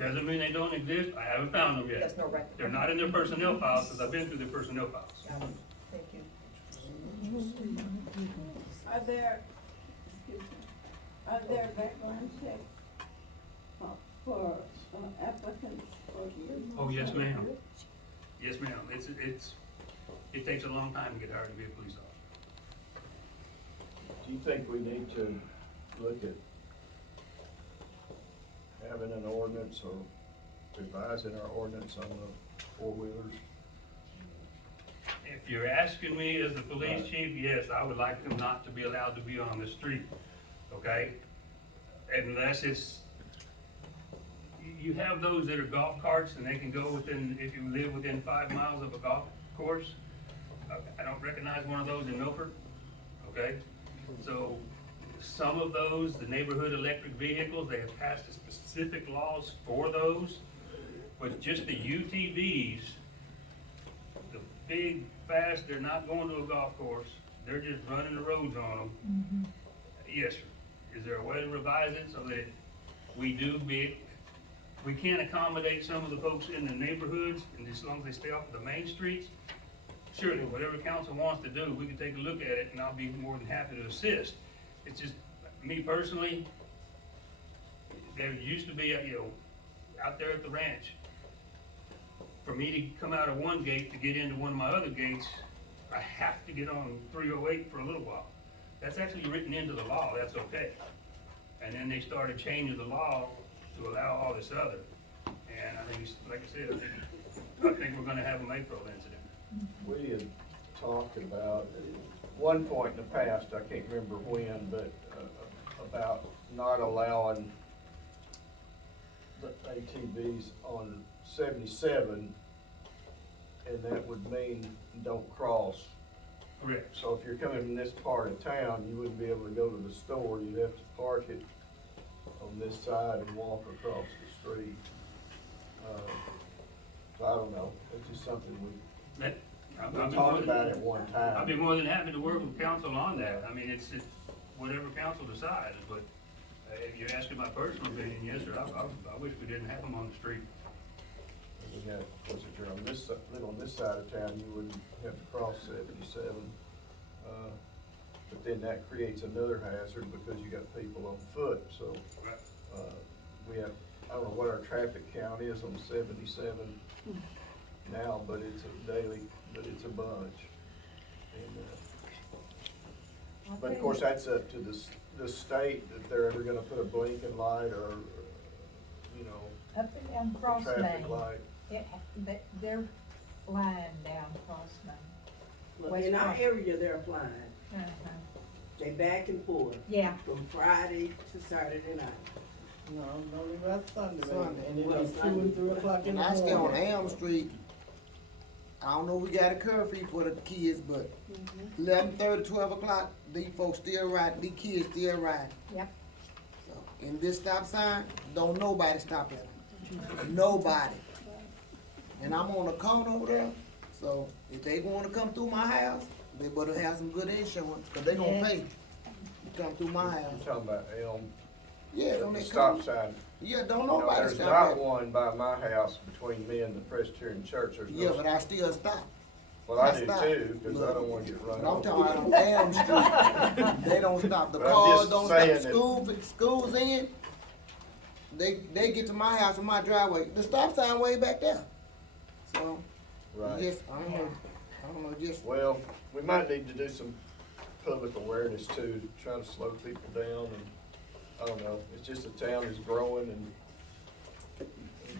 Doesn't mean they don't exist, I haven't found them yet. There's no record. They're not in their personnel files, because I've been through their personnel files. Got it. Thank you. Are there, excuse me, are there background checks for applicants for you? Oh, yes, ma'am. Yes, ma'am. It takes a long time to get hired to be a police officer. Do you think we need to look at having an ordinance or revising our ordinance on the four-wheelers? If you're asking me as the police chief, yes, I would like them not to be allowed to be on the street, okay? Unless it's, you have those that are golf carts and they can go within, if you live within 5 miles of a golf course. I don't recognize one of those in Milford, okay? So some of those, the neighborhood electric vehicles, they have passed specific laws for those. But just the UTVs, the big, fast, they're not going to a golf course, they're just running the roads on them. Yes, sir. Is there a way to revise it so that we can't accommodate some of the folks in the neighborhoods, and as long as they stay off of the main streets? Surely, whatever council wants to do, we can take a look at it, and I'll be more than happy to assist. It's just, me personally, there used to be, out there at the ranch, for me to come out of one gate to get into one of my other gates, I have to get on 308 for a little while. That's actually written into the law, that's okay. And then they started changing the law to allow all this other. And I think, like I said, I think we're gonna have a April incident. We had talked about, one point in the past, I can't remember when, but about not allowing the ATVs on 77, and that would mean don't cross. Correct. So if you're coming from this part of town, you wouldn't be able to go to the store, you'd have to park it on this side and walk across the street. So I don't know, it's just something we talked about it one time. I'd be more than happy to work with council on that. I mean, it's whatever council decides, but if you're asking my personal opinion, yes, sir, I wish we didn't have them on the street. And then, of course, if you're on this, live on this side of town, you wouldn't have to cross 77. But then that creates another hazard because you got people on foot, so, we have, I don't know what our traffic count is on 77 now, but it's a daily, but it's a bunch. And, but of course, that's up to the state, that they're ever gonna put a blinking light or, you know, up and down Cross traffic Main, light. they're flying down Cross Main. Well, in our area, they're flying. Uh-huh. They back and forth. Yeah. From Friday to Saturday night. No, about Sunday. And it was 2 and 3 o'clock in the And I stay on morning. Elm Street. I don't know if we got a curfew for the kids, but 11:30, 12 o'clock, these folks still riding, these kids still riding. Yep. So, in this stop sign, don't nobody stop at them. Nobody. And I'm on the corner over there, so if they wanna come through my house, they better have some good insurance, cause they gonna pay to come through my house. You're talking about Elm, Yeah, don't the they stop come? sign. Yeah, don't You know, nobody there's stop not at them. one by my house between me and the Presbyterian church, there's Yeah, no, but I still stop. Well, I do too, cause I don't wanna get run But I'm over. talking about on Elm Street, they don't stop, the But I'm cars just don't saying stop, that- school's in, they get to my house and my driveway, the stop sign way back there. So, Right. yes, I don't know, just, Well, we might need to do some public awareness too, to try to slow people down and, I don't know, it's just a town is growing and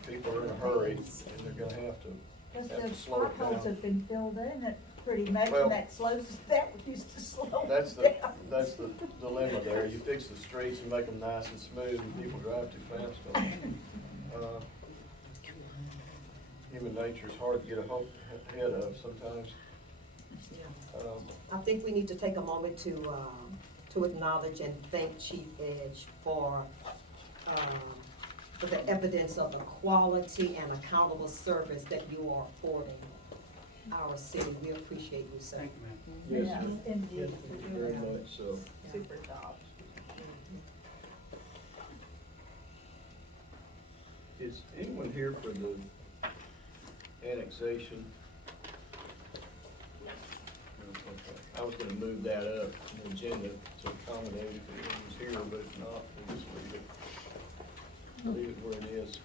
people are in a hurry and they're gonna have to Because have to the slow it potholes down. have been filled in it pretty much, Well, and that slows us down, we used to slow That's us the, down. that's the dilemma there, you fix the streets and make them nice and smooth and people drive too fast on them. Human nature's hard to get ahead of sometimes. I think we need to take a moment to acknowledge and thank Chief Edge for the evidence of the quality and accountable service that you are affording our city. We appreciate you, sir. Thank you, ma'am. Yes, Yeah, indeed. very much so. Super job. Is anyone here for the annexation? No, okay. I was gonna move that up in the agenda to accommodate if anyone was here, but if not, we'll just leave it where it is.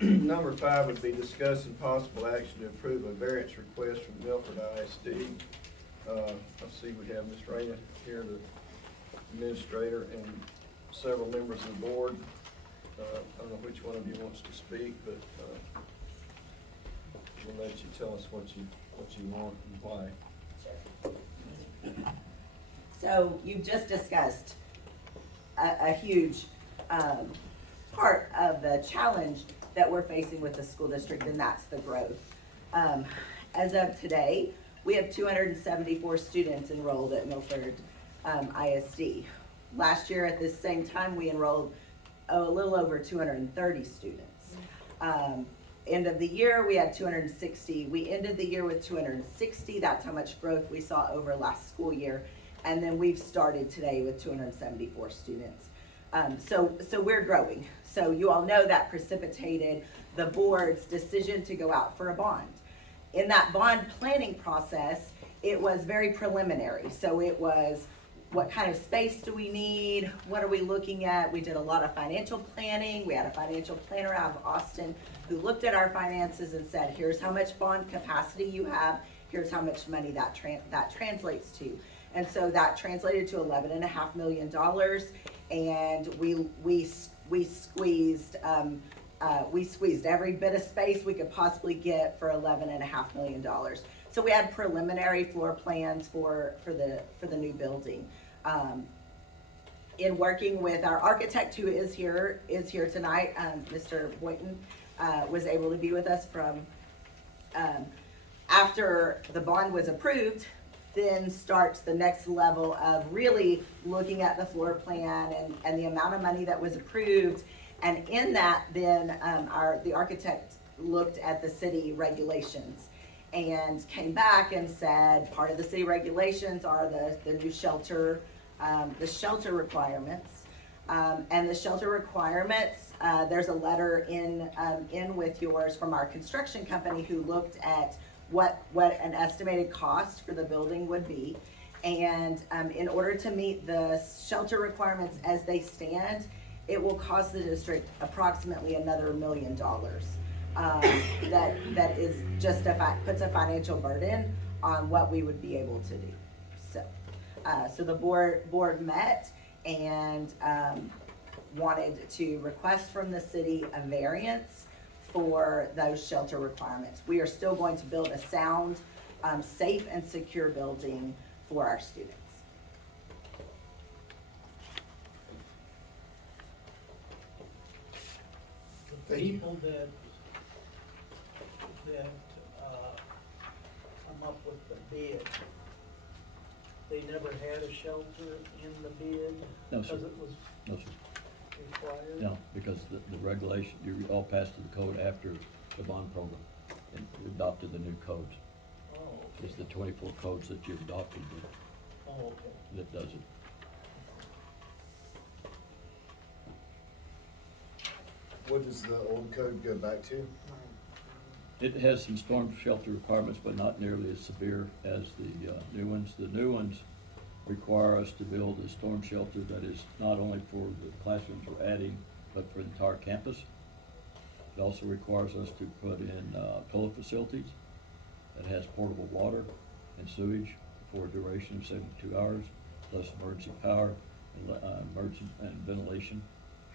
Number 5 would be discussing possible action to approve a variance request from Milford ISD. I see we have Ms. Rayna here, the administrator, and several members of the board. I don't know which one of you wants to speak, but we'll let you tell us what you want and why. So you've just discussed a huge part of the challenge that we're facing with the school district, and that's the growth. As of today, we have 274 students enrolled at Milford ISD. Last year at this same time, we enrolled a little over 230 students. End of the year, we had 260. We ended the year with 260. That's how much growth we saw over last school year. And then we've started today with 274 students. So we're growing. So you all know that precipitated the board's decision to go out for a bond. In that bond planning process, it was very preliminary. So it was, what kind of space do we need? What are we looking at? We did a lot of financial planning. We had a financial planner out of Austin who looked at our finances and said, here's how much bond capacity you have. Here's how much money that translates to. And so that translated to $11.5 million. And we squeezed every bit of space we could possibly get for $11.5 million. So we had preliminary floor plans for the new building. In working with our architect who is here tonight, Mr. Boynton, was able to be with us from, after the bond was approved, then starts the next level of really looking at the floor plan and the amount of money that was approved. And in that, then the architect looked at the city regulations and came back and said, part of the city regulations are the new shelter, the shelter requirements. And the shelter requirements, there's a letter in with yours from our construction company who looked at what an estimated cost for the building would be. And in order to meet the shelter requirements as they stand, it will cost the district approximately another $1 million. That is just puts a financial burden on what we would be able to do. So the board met and wanted to request from the city a variance for those shelter requirements. We are still going to build a sound, safe and secure building for our students. The people that come up with the bid, they never had a shelter in the bid? No, sir. Because it was No, sir. required? No, because the regulation, you all passed the code after the bond program and adopted the new codes. Oh, okay. It's the 24 codes that you've adopted Oh, okay. that does it. What does the old code go back to? It has some storm shelter requirements, but not nearly as severe as the new ones. The new ones require us to build a storm shelter that is not only for the classrooms we're adding, but for the entire campus. It also requires us to put in toilet facilities that has portable water and sewage for a duration of 72 hours, plus emergency power and emergency and ventilation.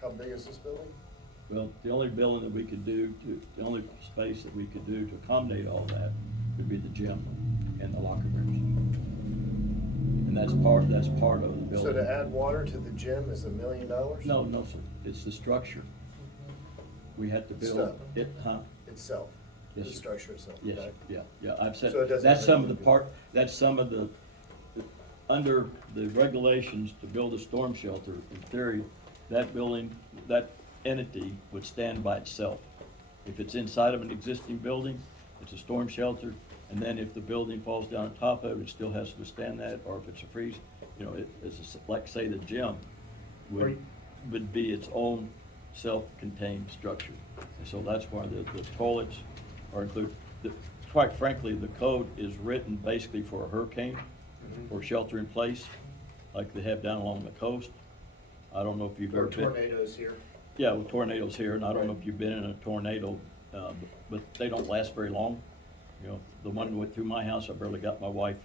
How big is this building? Well, the only building that we could do the only space that we could do to accommodate all that would be the gym and the locker rooms. And that's part of the building. So to add water to the gym is $1 million? No, no, sir. It's the structure. We had to build Stuff. it, huh? Itself? Yes, The sir. structure itself? Yes, okay. yeah, I've said, So it doesn't that's have some of to the be- part, that's some of the, under the regulations to build a storm shelter, in theory, that building, that entity would stand by itself. If it's inside of an existing building, it's a storm shelter, and then if the building falls down on top of it, it still has to withstand that, or if it's a freeze, you know, like say the gym would be its own self-contained structure. And so that's why the toilets are included. Quite frankly, the code is written basically for a hurricane, or shelter in place, like they have down along the coast. I don't know if you've ever been. Tornadoes here? Yeah, well, tornadoes here, and I don't know if you've been in a tornado, but they don't last very long. You know, the one that went through my house, I barely got my wife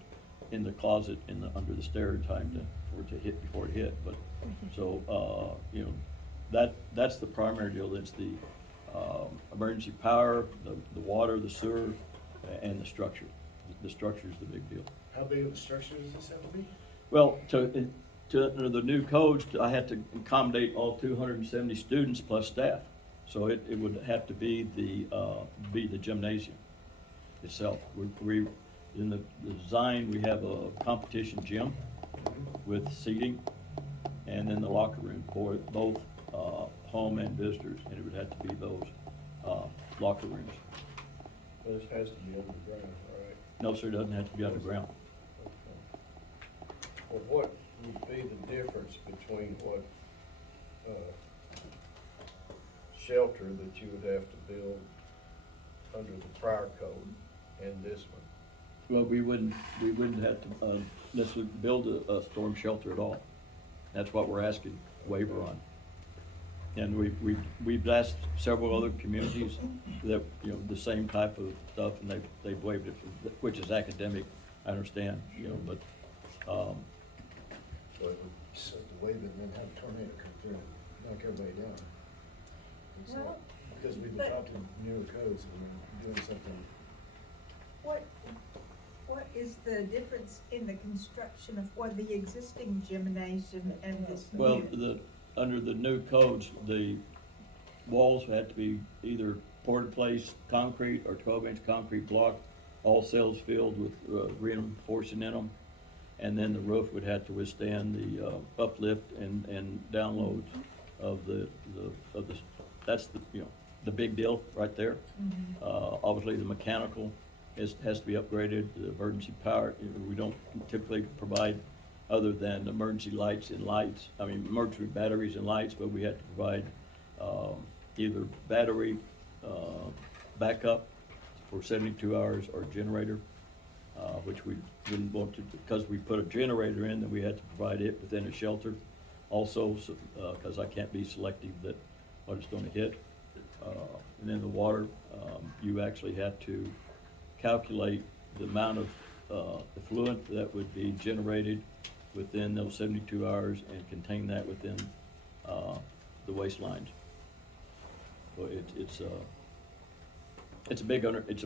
in the closet under the stair in time for it to hit before it hit. But so you know, that's the primary deal. It's the emergency power, the water, the sewer, and the structure. The structure is the big deal. How big of a structure does this have to be? Well, under the new codes, I had to accommodate all 270 students plus staff. So it would have to be the gymnasium itself. We in the design, we have a competition gym with seating, and then the locker room for both home and visitors, and it would have to be those locker rooms. Well, this has to be underground, right? No, sir, it doesn't have to be underground. Well, what would be the difference between what, shelter that you would have to build under the prior code and this one? Well, we wouldn't have to necessarily build a storm shelter at all. That's what we're asking waiver on. And we've asked several other communities that, you know, the same type of stuff, and they've waived it, which is academic, I understand, you know, but, So it would just have to wave it and then have a tornado come through and knock everybody down. And so, Well, because we've but- adopted newer codes and we're doing something. What is the difference in the construction of what the existing gymnasium and this new? well, under the new codes, the walls had to be either poured in place concrete or 12-inch concrete block, all cells filled with reinforcing in them. And then the roof would have to withstand the uplift and downloads of that's the, you know, the big deal right there. Obviously, the mechanical has to be upgraded, the emergency power, you know, we don't typically provide other than emergency lights and lights, I mean, emergency batteries and lights, but we had to provide either battery backup for 72 hours or generator, which we didn't want to, because we put a generator in, then we had to provide it within a shelter also, because I can't be selective that what it's going to hit. And then the water, you actually have to calculate the amount of effluent that would be generated within those 72 hours and contain that within the waistelines. So it's a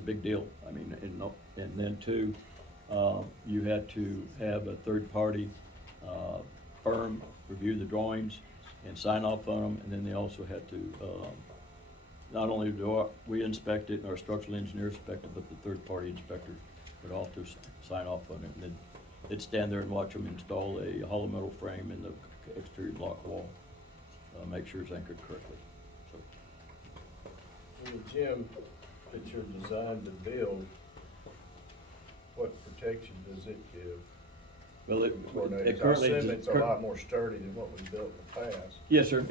big deal. I mean, and then too, you had to have a third party firm review the drawings and sign off on them, and then they also had to not only do we inspect it and our structural engineer inspect it, but the third party inspector would also sign off on it, and then they'd stand there and watch them install a hollow metal frame in the exterior block wall, make sure it's anchored correctly. So. In the gym that you're designed to build, what protection does it give? Well, Tornadoes? it currently I assume it's a lot more sturdy than what we built in the past. Yes, sir.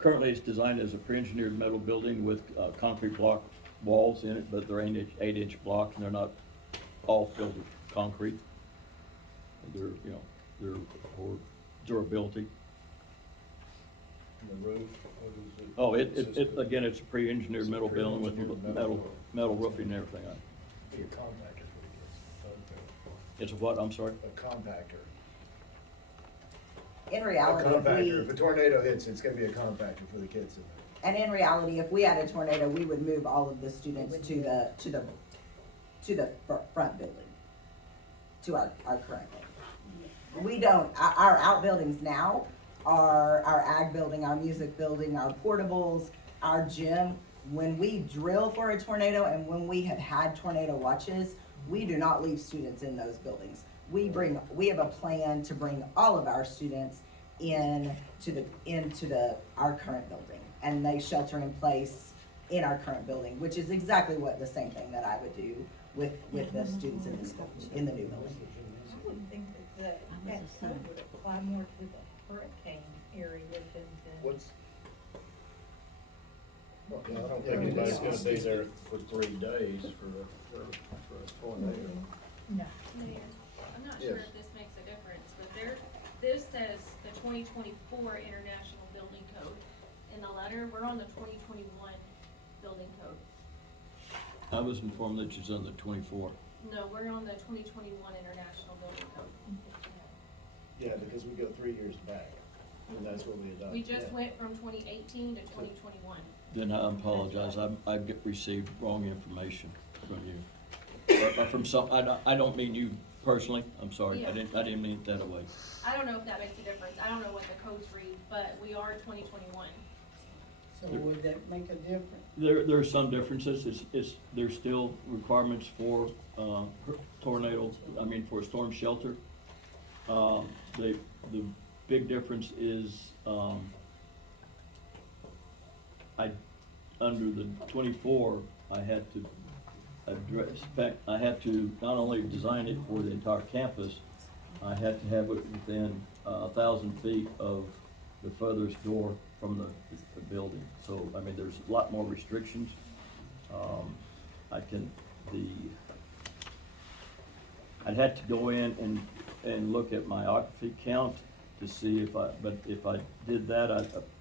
Currently it's designed as a pre-engineered metal building with concrete block walls in it, but they're 8-inch blocks, and they're not all filled with concrete. They're, you know, they're for durability. And the roof, what is it? Oh, again, it's a pre-engineered metal building with metal roofing and everything on it. Be a compactor for the kids. Okay. It's a what, I'm sorry? A compactor. In A reality, compactor, if if a tornado hits, it's gonna be a compactor for the kids in there. and in reality, if we had a tornado, we would move all of the students to the front building, to our current building. We don't, our outbuildings now are our ag building, our music building, our portables, our gym. When we drill for a tornado and when we have had tornado watches, we do not leave students in those buildings. We have a plan to bring all of our students into our current building, and they shelter in place in our current building, which is exactly the same thing that I would do with the students in the new building. I would think that code would apply more to the hurricane area than What's? Well, I don't think anybody's gonna be there for 3 days for a tornado. No. Mayor, I'm not sure Yes. if this makes a difference, but this says the 2024 International Building Code. In the letter, we're on the 2021 Building Code. I was informed that she's on the 24. No, we're on the 2021 International Building Code. Yeah, because we go 3 years back, and that's what we adopted. We just yeah. went from 2018 to 2021. Then I apologize, I've received wrong information from you. From some, I don't mean you personally, I'm sorry, Yeah. I didn't mean it that way. I don't know if that makes a difference. I don't know what the codes read, but we are 2021. So would that make a difference? There are some differences, there's still requirements for, tornadoes, for a storm shelter. The big difference is, under the 24, I had to I had to not only design it for the entire campus, I had to have it within 1,000 feet of the furthest door from the building. So, there's a lot more restrictions. I'd had to go in and look at my occupancy count to see but if I did that,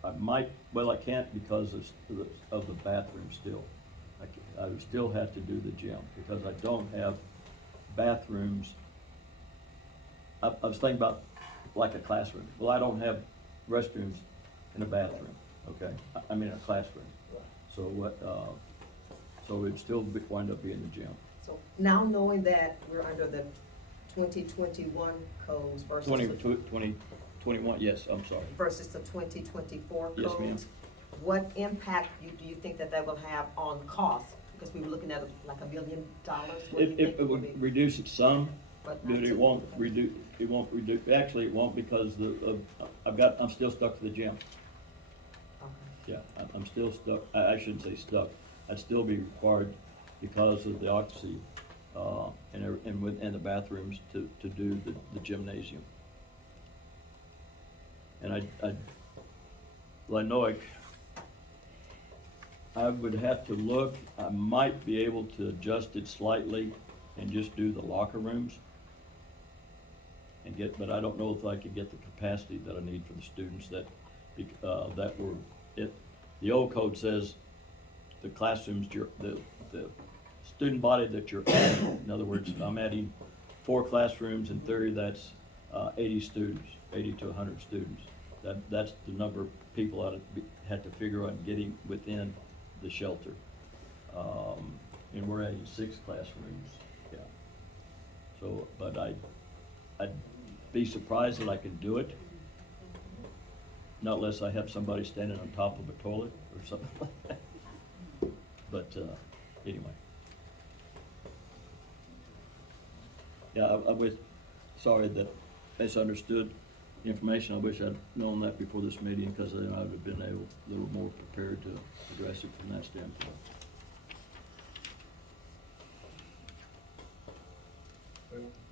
I might, well, I can't because of the bathroom still. I would still have to do the gym because I don't have bathrooms. I was thinking about like a classroom. Well, I don't have restrooms in a bathroom, okay? I mean a classroom. So so it'd still wind up being the gym. So now knowing that we're under the 2021 codes versus 2021, yes, I'm sorry. versus the 2024 codes. Yes, ma'am. What impact do you think that will have on cost? Because we were looking at like $1 million. What do you think It would reduce it some, But but not it too won't much. reduce, actually, it won't because I'm still stuck to the gym. Okay. Yeah, I'm still stuck, I shouldn't say stuck, I'd still be required because of the occupancy, and the bathrooms to do the gymnasium. And Linoik, I would have to look, I might be able to adjust it slightly and just do the locker rooms. But I don't know if I could get the capacity that I need for the students the old code says the classrooms, the student body that you're adding, in other words, if I'm adding 4 classrooms, in theory, that's 80 students, 80 to 100 students. That's the number of people I'd had to figure out getting within the shelter. And we're adding 6 classrooms, yeah. So, but I'd be surprised that I could do it, not unless I have somebody standing on top of a toilet or something like that. But, anyway. Yeah, I was sorry that I misunderstood the information. I wish I'd known that before this meeting, because then I would have been a little more prepared to address it from that standpoint.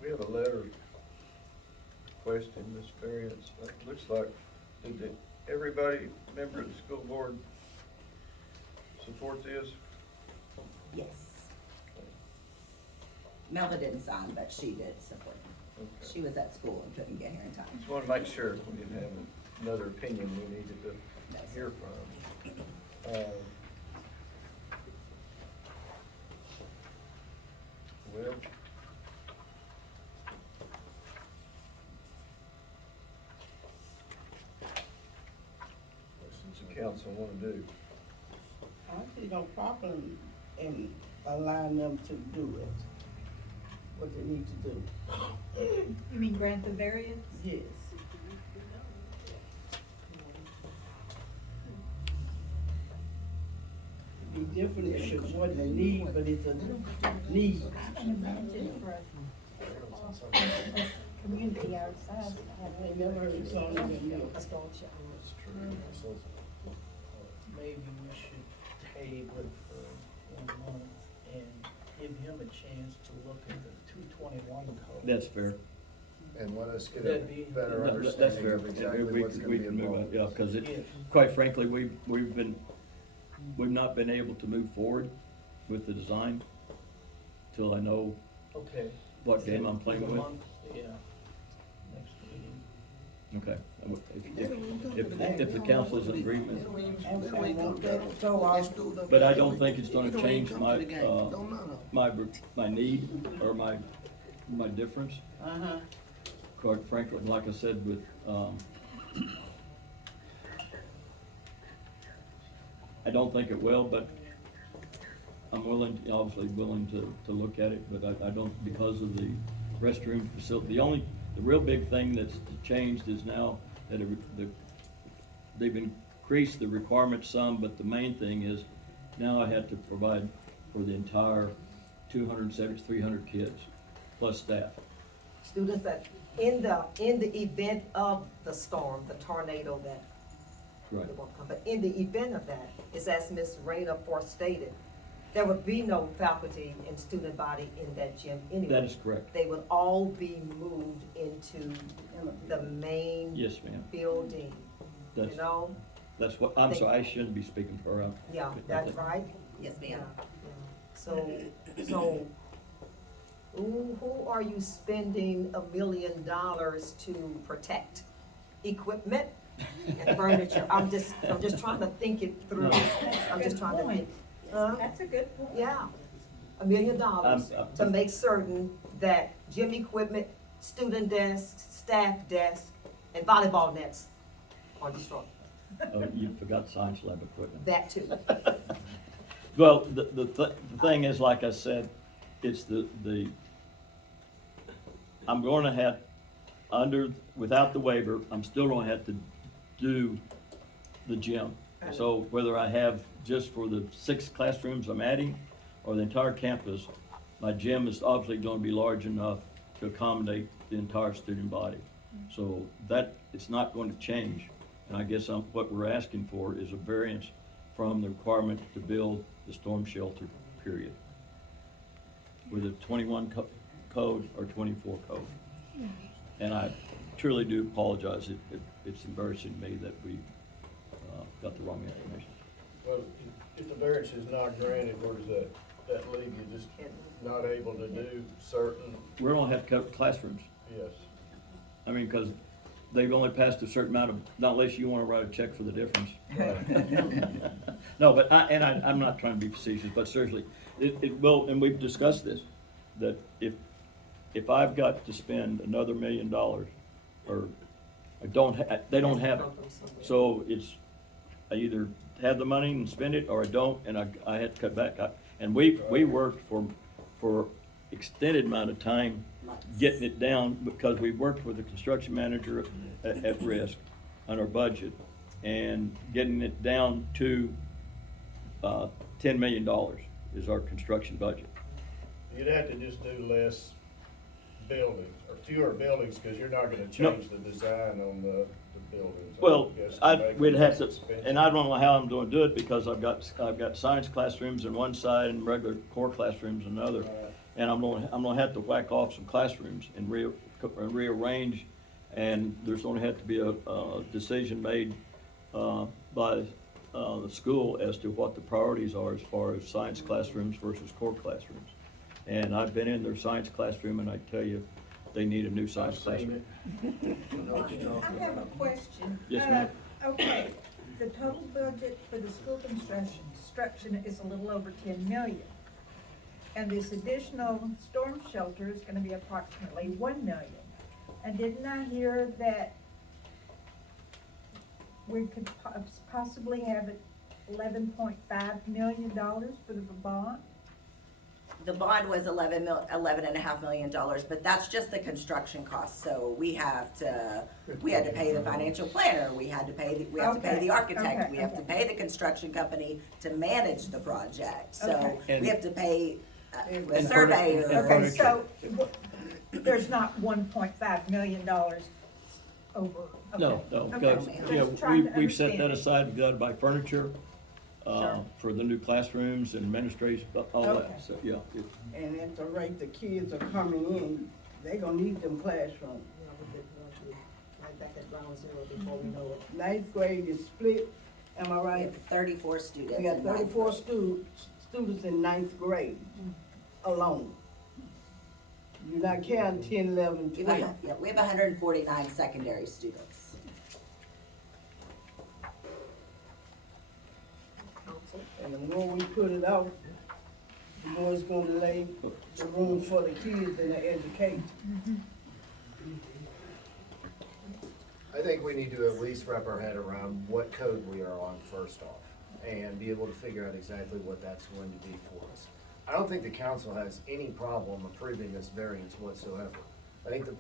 We have a letter requesting this variance. It looks like, did everybody, member of the school board, support this? Yes. Melva didn't sign, but she did support him. Okay. She was at school and couldn't get here in time. Just wanted to make sure we didn't have another opinion we needed to hear from. Well, what's the council want to do? I see no problem in allowing them to do it, what they need to do. You mean grant the variance? Yes. It'd be different if it wasn't a need, but it's a need. I can imagine for a community our size to have. They never heard of zoning in Let's go, Michelle. Maybe we should table it for 1 month and give him a chance to look at the 221 code. That's fair. And let us get a That'd be- better That's understanding fair. of exactly We what's can- gonna we be can move on, involved. yeah, because Yes. quite frankly, we've not been able to move forward with the design till I know Okay. what game I'm playing In a with. month, yeah, next meeting. Okay. If the council is in agreement, but I don't think it's gonna change my need or my difference. Uh-huh. Quite frankly, like I said, with, I don't think it will, but I'm obviously willing to look at it, but I don't, because of the restroom facility. The real big thing that's changed is now that they've increased the requirements some, but the main thing is now I have to provide for the entire 270, 300 kids, plus staff. Students that, in the event of the storm, the tornado that Right. it won't come, but in the event of that, it's as Ms. Rayner forestated, there would be no faculty and student body in that gym anyway. That is correct. They would all be moved into the main Yes, ma'am. building, you That's, know? that's what, I'm sorry, I shouldn't be speaking for her. Yeah, that's right. Yes, ma'am. So, who are you spending $1 million to protect? Equipment and furniture? I'm just trying to think it through. I'm just trying to think. That's a good point. Yeah, $1 million to make certain that gym equipment, student desks, staff desks, and volleyball nets are destroyed. You forgot science lab equipment. That too. Well, the thing is, like I said, it's I'm going to have, without the waiver, I'm still going to have to do the gym. So whether I have just for the 6 classrooms I'm adding or the entire campus, my gym is obviously going to be large enough to accommodate the entire student body. So that, it's not going to change. And I guess what we're asking for is a variance from the requirement to build the storm shelter, period. With a 21 code or 24 code. And I truly do apologize. It's embarrassing to me that we got the wrong information. Well, if the variance is not granted, where does that leave you? Just not able to do certain? We're gonna have to cut classrooms. Yes. I mean, because they've only passed a certain amount of, not unless you wanna write a check for the difference. No, but I'm not trying to be facetious, but seriously, it will, and we've discussed this, that if I've got to spend another $1 million, or they don't have it. So it's, I either have the money and spend it, or I don't, and I had to cut back. And we worked for extended amount of time getting it down, because we worked with the construction manager at risk on our budget, and getting it down to $10 million is our construction budget. You'd have to just do less buildings, or fewer buildings, because you're not gonna change the design on the buildings. Well, I guess to make we'd it have less to, expensive. and I don't know how I'm gonna do it, because I've got science classrooms on one side and regular core classrooms on another. And I'm gonna have to whack off some classrooms and rearrange, and there's gonna have to be a decision made by the school as to what the priorities are as far as science classrooms versus core classrooms. And I've been in their science classroom, and I tell you, they need a new science classroom. I have a question. Yes, ma'am. Okay, the total budget for the school construction is a little over 10 million. And this additional storm shelter is gonna be approximately 1 million. And didn't I hear that we could possibly have $11.5 million for the bond? The bond was $11.5 million, but that's just the construction cost. So we had to pay the financial planner, we have to pay the architect, we have to pay the construction company to manage the project. So we have to pay a surveyor. Okay, so there's not $1.5 million over. No, Okay. because, Okay. yeah, Just trying to we've set that understand. aside, we've got to buy furniture, Sure. for the new classrooms and administration, all Okay. that, so, yeah. And at the rate the kids are coming in, they gonna need them classrooms. Right back at ground zero before we know it. Ninth grade is split, am I We right? have 34 students. We got in ninth 34 grade. students in ninth grade alone. You're not counting 10, 11, We 12. have 149 secondary students. And the more we put it out, the more it's gonna lay the room for the kids and the education. I think we need to at least wrap our head around what code we are on first off, and be able to figure out exactly what that's going to be for us. I don't think the council has any problem approving this variance whatsoever. I think the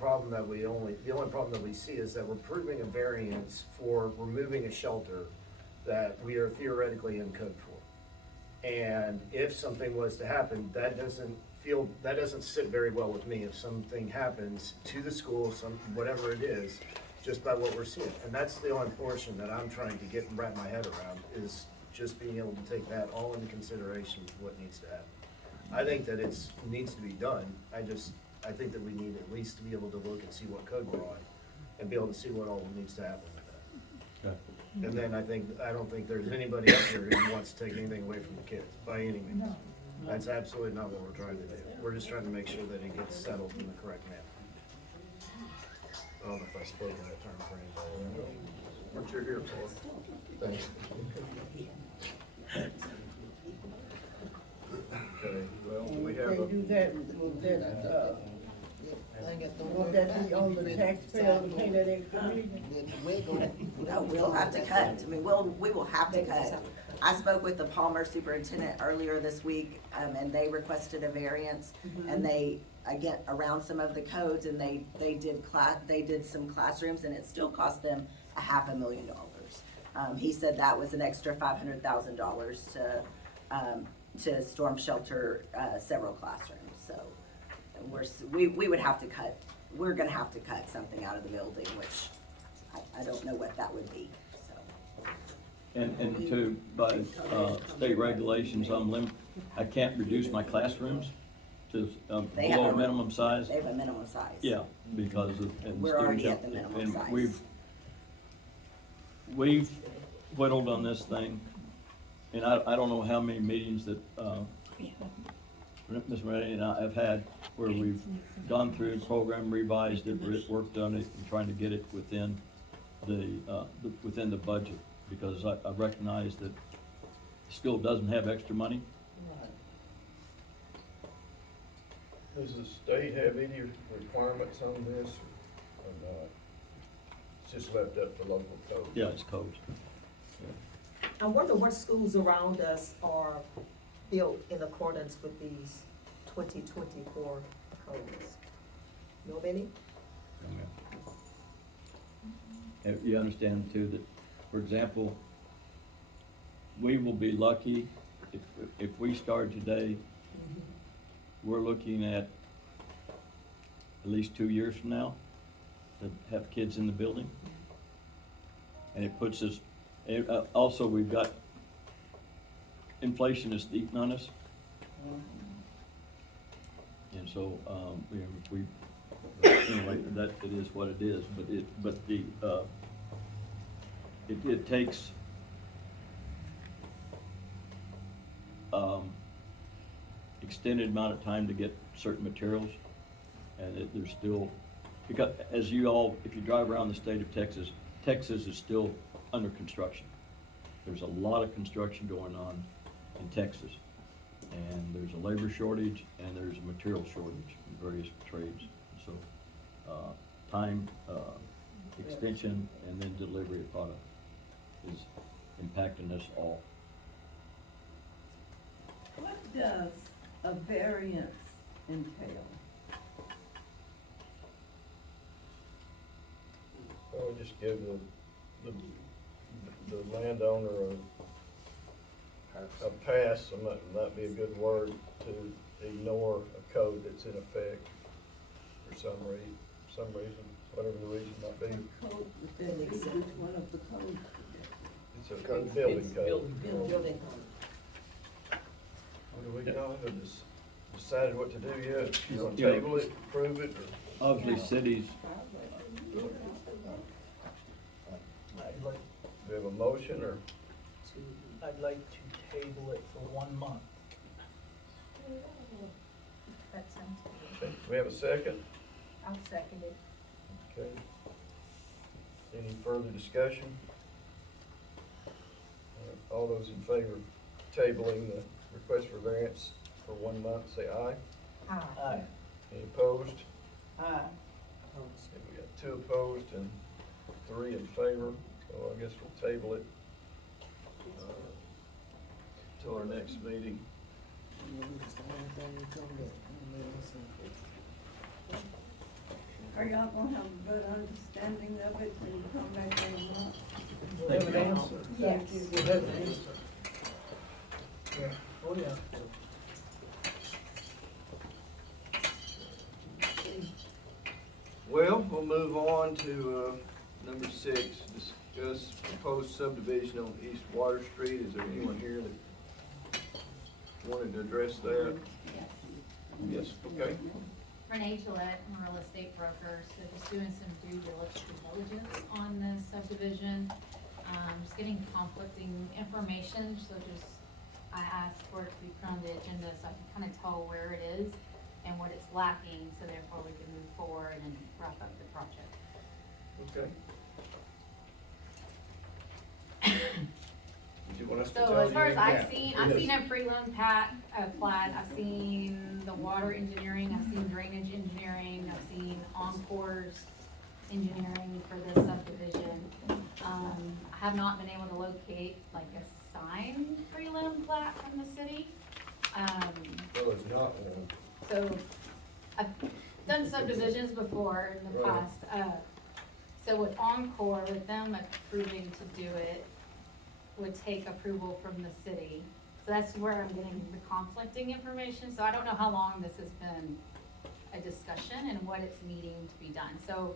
only problem that we see is that we're approving a variance for removing a shelter that we are theoretically in code for. And if something was to happen, that doesn't sit very well with me. If something happens to the school, whatever it is, just by what we're seeing. And that's the only portion that I'm trying to wrap my head around, is just being able to take that all into consideration of what needs to happen. I think that needs to be done. I think that we need at least to be able to look and see what code we're on, and be able to see what all needs to happen with that. Okay. And then I don't think there's anybody up here who wants to take anything away from the kids, by any means. That's absolutely not what we're trying to do. We're just trying to make sure that it gets settled in the correct manner. I don't know if I spoke in that term for anybody. What you're here for. Thanks. Okay, well, And we if have they a, do that, won't that be on the taxpayer to pay that extra million? No, we'll have to cut. I mean, we will have to cut. I spoke with the Palmer superintendent earlier this week, and they requested a variance, and they, again, around some of the codes, and they did some classrooms, and it still cost them $500,000. He said that was an extra $500,000 to storm shelter, several classrooms, so we would have to cut, we're gonna have to cut something out of the building, which I don't know what that would be, so. And by state regulations, I can't reduce my classrooms to They have below a- minimum size. They have a minimum size. Yeah, because of. and We're already student at the health. minimum And size. we've whittled on this thing, and I don't know how many meetings that, Ms. Moretti and I have had where we've gone through the program, revised it, worked on it, and trying to get it within the budget, because I recognize that the school doesn't have extra money. does the state have any requirements on this, or not? It's just left up to local code. Yeah, it's codes. I wonder what schools around us are built in accordance with these 2024 codes. Know of any? And you understand too that, for example, we will be lucky if we start today, we're looking at least 2 years from now to have kids in the building. And it puts us, also we've got, inflation is eating on us. And so, anyway, that, it is what it is, but it takes extended amount of time to get certain materials. And there's still, because as you all, if you drive around the state of Texas, Texas is still under construction. There's a lot of construction going on in Texas. And there's a labor shortage and there's a material shortage in various trades. So, time, extension, and then delivery of product is impacting us all. What does a variance entail? I would just give the landowner a pass, might be a good word, to ignore a code that's in effect for some reason, whatever the reason might be. Code within which one of the codes? It's a code, building code. Building. What do we know? Have decided what to do yet? You want to Yeah. table it, approve it, or? Obviously, cities, I'd like, Do we have a motion, or? I'd like to table it for 1 month. That sounds good. Do we have a second? I'll second it. Okay. Any further discussion? All those in favor of tabling the request for variance for 1 month, say aye. Aye. Any opposed? Aye. Okay, we got 2 opposed and 3 in favor, so I guess we'll table it till our next meeting. Are y'all gonna have a better understanding of it when you come back in a month? We'll have an answer. Yes. We'll have an answer. Yeah, oh yeah. Well, we'll move on to number 6, discuss proposed subdivision on East Water Street. Is there anyone here that wanted to address that? Yes, okay. Renee Gillette, I'm a real estate broker, so just doing some due diligence on this subdivision. Just getting conflicting information, so I asked for it to be put on the agenda so I can kind of tell where it is and what it's lacking, so therefore we can move forward and wrap up the project. Okay. Did you want us to tell you? So as far as Yeah. I've seen a prelim plat, I've seen the water engineering, I've seen drainage engineering, I've seen Encore's engineering for this subdivision. I have not been able to locate like a signed prelim plat from the city. Well, there's not one. So I've done subdivisions before in the Right. past. So with Encore, with them approving to do it, would take approval from the city. So that's where I'm getting the conflicting information. So I don't know how long this has been a discussion and what it's needing to be done. So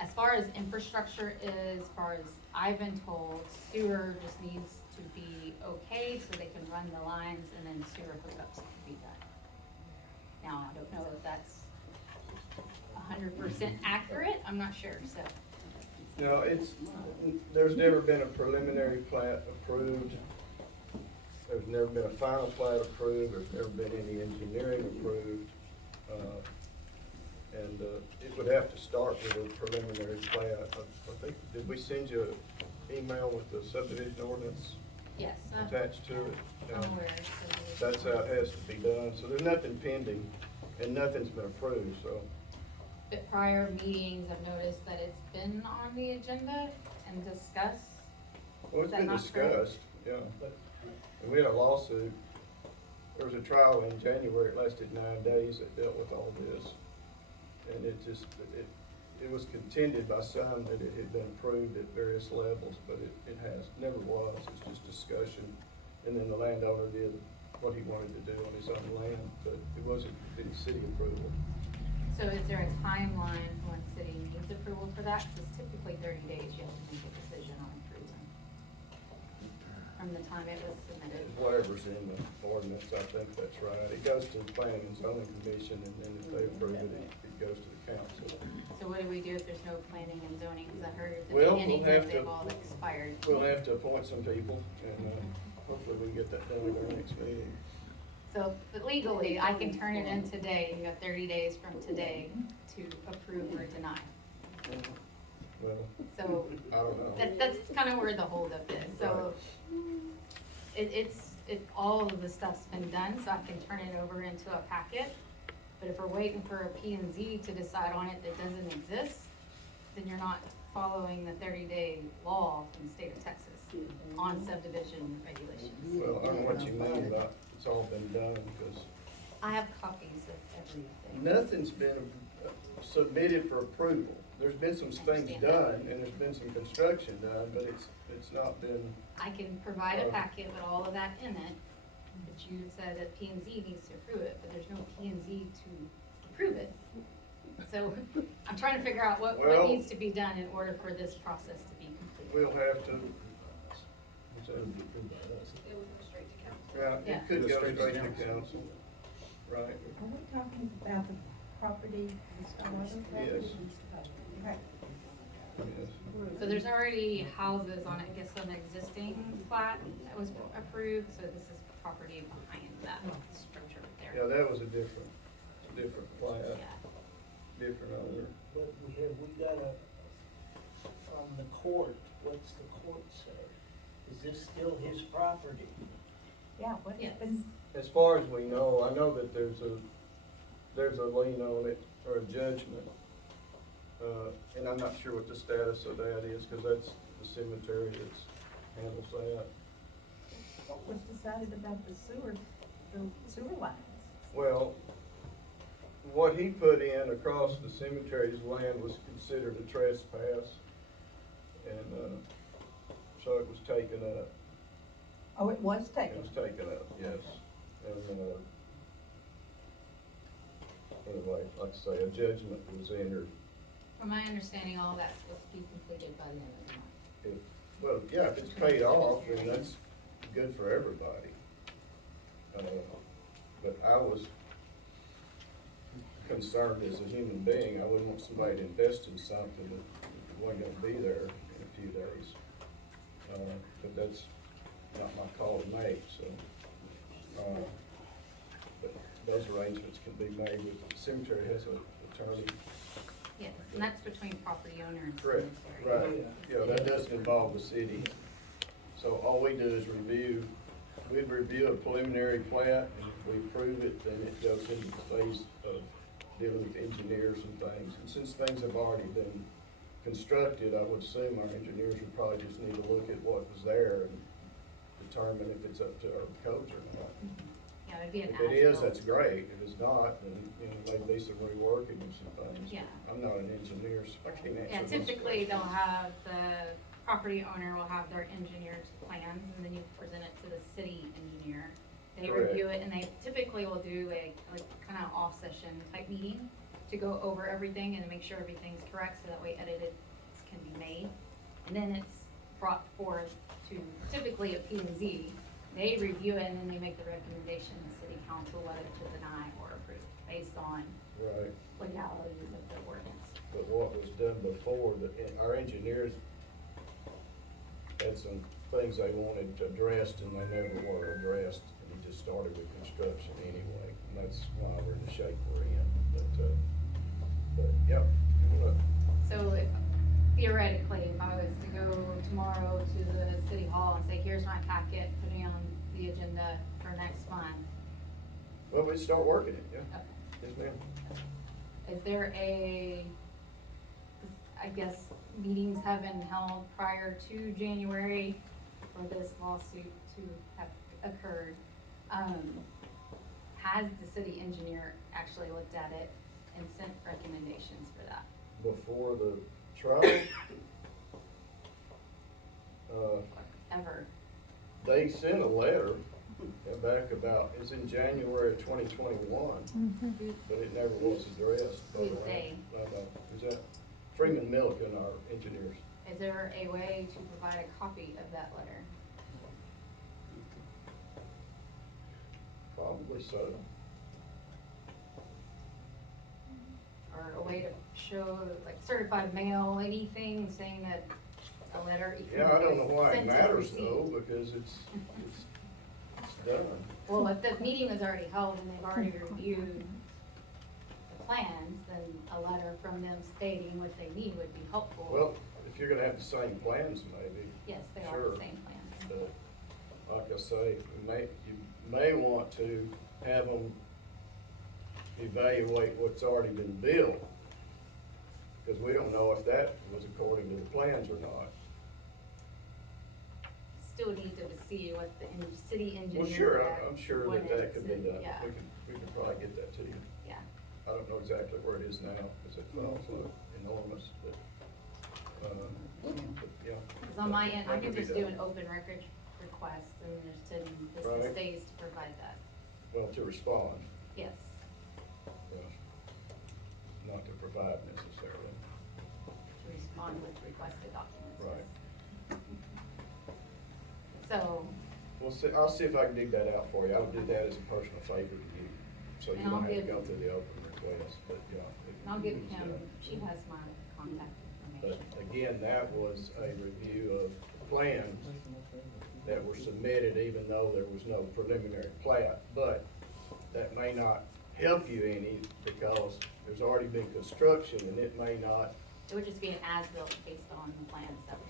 as far as infrastructure is, as far as I've been told, sewer just needs to be okay so they can run the lines and then sewer hookups can be done. Now, I don't know if that's 100% accurate, I'm not sure, so. No, there's never been a preliminary plat approved. There's never been a final plat approved. There's never been any engineering approved. And it would have to start with a preliminary plat. I think, did we send you an email with the subdivision ordinance Yes. attached to it? I'm aware, so. That's how it has to be done. So there's nothing pending and nothing's been approved, so. At prior meetings, I've noticed that it's been on the agenda and discussed. Well, Is it's that been not correct? discussed, yeah. And we had a lawsuit. There was a trial in January. It lasted 9 days that dealt with all this. And it was contended by some that it had been approved at various levels, but it has, never was. It's just discussion. And then the landowner did what he wanted to do on his own land, but it wasn't any city approval. So is there a timeline when city needs approval for that? Because it's typically 30 days you have to make a decision on approval. From the time it was submitted. Whatever's in the ordinance, I think that's right. It goes to the planning and zoning commission, and then if they approve it, it goes to the council. So what do we do if there's no planning and zoning? Because I heard at the Well, beginning we'll that have they've to- all expired. We'll have to appoint some people, and hopefully we can get that done at our next meeting. So, but legally, I can turn it in today, you have 30 days from today to approve or deny. Well, So, I don't know. that's kind of where the holdup is, so all of the stuff's been done, so I can turn it over into a packet. But if we're waiting for a P and Z to decide on it that doesn't exist, then you're not following the 30-day law from the state of Texas on subdivision regulations. Well, I don't know what you mean about it's all been done, because I have copies of everything. nothing's been submitted for approval. There's been some things done, and there's been some construction done, but it's not been, I can provide a packet with all of that in it, but you said that P and Z needs to approve it, but there's no P and Z to approve it. So I'm trying to figure out what Well- needs to be done in order for this process to be completed. we'll have to. It would go straight to council. Yeah, Yeah. it could go straight to council, right? Are we talking about the property that's on other property? Yes. Okay. Yes. So there's already houses on it, I guess, on the existing plat that was approved, so this is property behind that structure right Yeah, there. that was a different plat, Yeah. different owner. But we got from the court, what's the court say? Is this still his property? Yeah, what has Yes. been, As far as we know, I know that there's a lien on it, or a judgment. And I'm not sure what the status of that is, because that's the cemetery that handles that. what was decided about the sewer lines? Well, what he put in across the cemetery's land was considered a trespass, and, so it was taken up. Oh, it was It taken. was taken up, yes. And, anyway, like I say, a judgment was entered. From my understanding, all that's supposed to be completed by the end of the month. Well, yeah, if it's paid off, then that's good for everybody. But I was concerned as a human being, I wouldn't want somebody to invest in something that wasn't gonna be there in a few days. But that's not my call to make, so. But those arrangements can be made with, the cemetery has an attorney. Yes, and that's between property owner and Correct, cemetery. right, yeah, that doesn't involve the city. So all we do is we'd review a preliminary plat, and if we approve it, then it goes into the phase of dealing with engineers and things. And since things have already been constructed, I would assume our engineers would probably just need to look at what was there and determine if it's up to our codes or not. Yeah, it'd be an If it is, as-built. that's great. If it's not, then, maybe some reworking and some things. Yeah. I'm not an engineer, so I can't answer Yeah, those typically questions. they'll have, the property owner will have their engineer's plans, and then you present it to the city engineer. They Correct. review it, and they typically will do a, like, kind of off-session type meeting to go over everything and make sure everything's correct, so that way edits can be made. And then it's brought forth to typically a P and Z. They review it, and then they make the recommendation to city council whether to deny or approve, based on Right. legalities of the ordinance. But what was done before, our engineers had some things they wanted addressed and they never were addressed. And we just started with construction anyway, and that's why we're in the shape we're in. But, yeah, So if, theoretically, if I was to go tomorrow to the city hall and say, here's my packet, put me on the agenda for next month, well, we'd start working it, yeah. Yes, ma'am. is there I guess, meetings have been held prior to January for this lawsuit to have occurred. Has the city engineer actually looked at it and sent recommendations for that? Before the trial, Ever? they sent a letter back about, it's in January of 2021, but it never was addressed. Who's they? Is that Freeman Milliken, our engineers? Is there a way to provide a copy of that letter? Probably so. Or a way to show, like, certified mail, anything saying that a letter. Yeah, I don't know why it sent or matters received? though, because it's done. Well, if the meeting was already held and they've already reviewed the plans, then a letter from them stating what they need would be helpful. Well, if you're gonna have the same plans, maybe. Yes, they are Sure. the same plans. But, like I say, you may want to have them evaluate what's already been built. Cause we don't know if that was according to the plans or not. Still need to see what the city engineer. Well, sure, had I'm sure that wanted could be to- done. Yeah, We can probably get that to you. yeah. I don't know exactly where it is now, cause it files look enormous, but, yeah. Cause on my end, I That can could be just do done. an open record request and there's 10 business Right. days to provide that. Well, to respond, Yes. not to provide necessarily. To respond with requested documents. yes. Right. So, Well, I'll see if I can dig that out for you. I would do that as a personal favor to you, so you And I'll don't have to give- go through the open request, but, yeah. and I'll give him, she has my contact But information. again, that was a review of plans that were submitted even though there was no preliminary plat. But that may not help you any because there's already been construction and it may not. It would just be an as-built based on the plans that were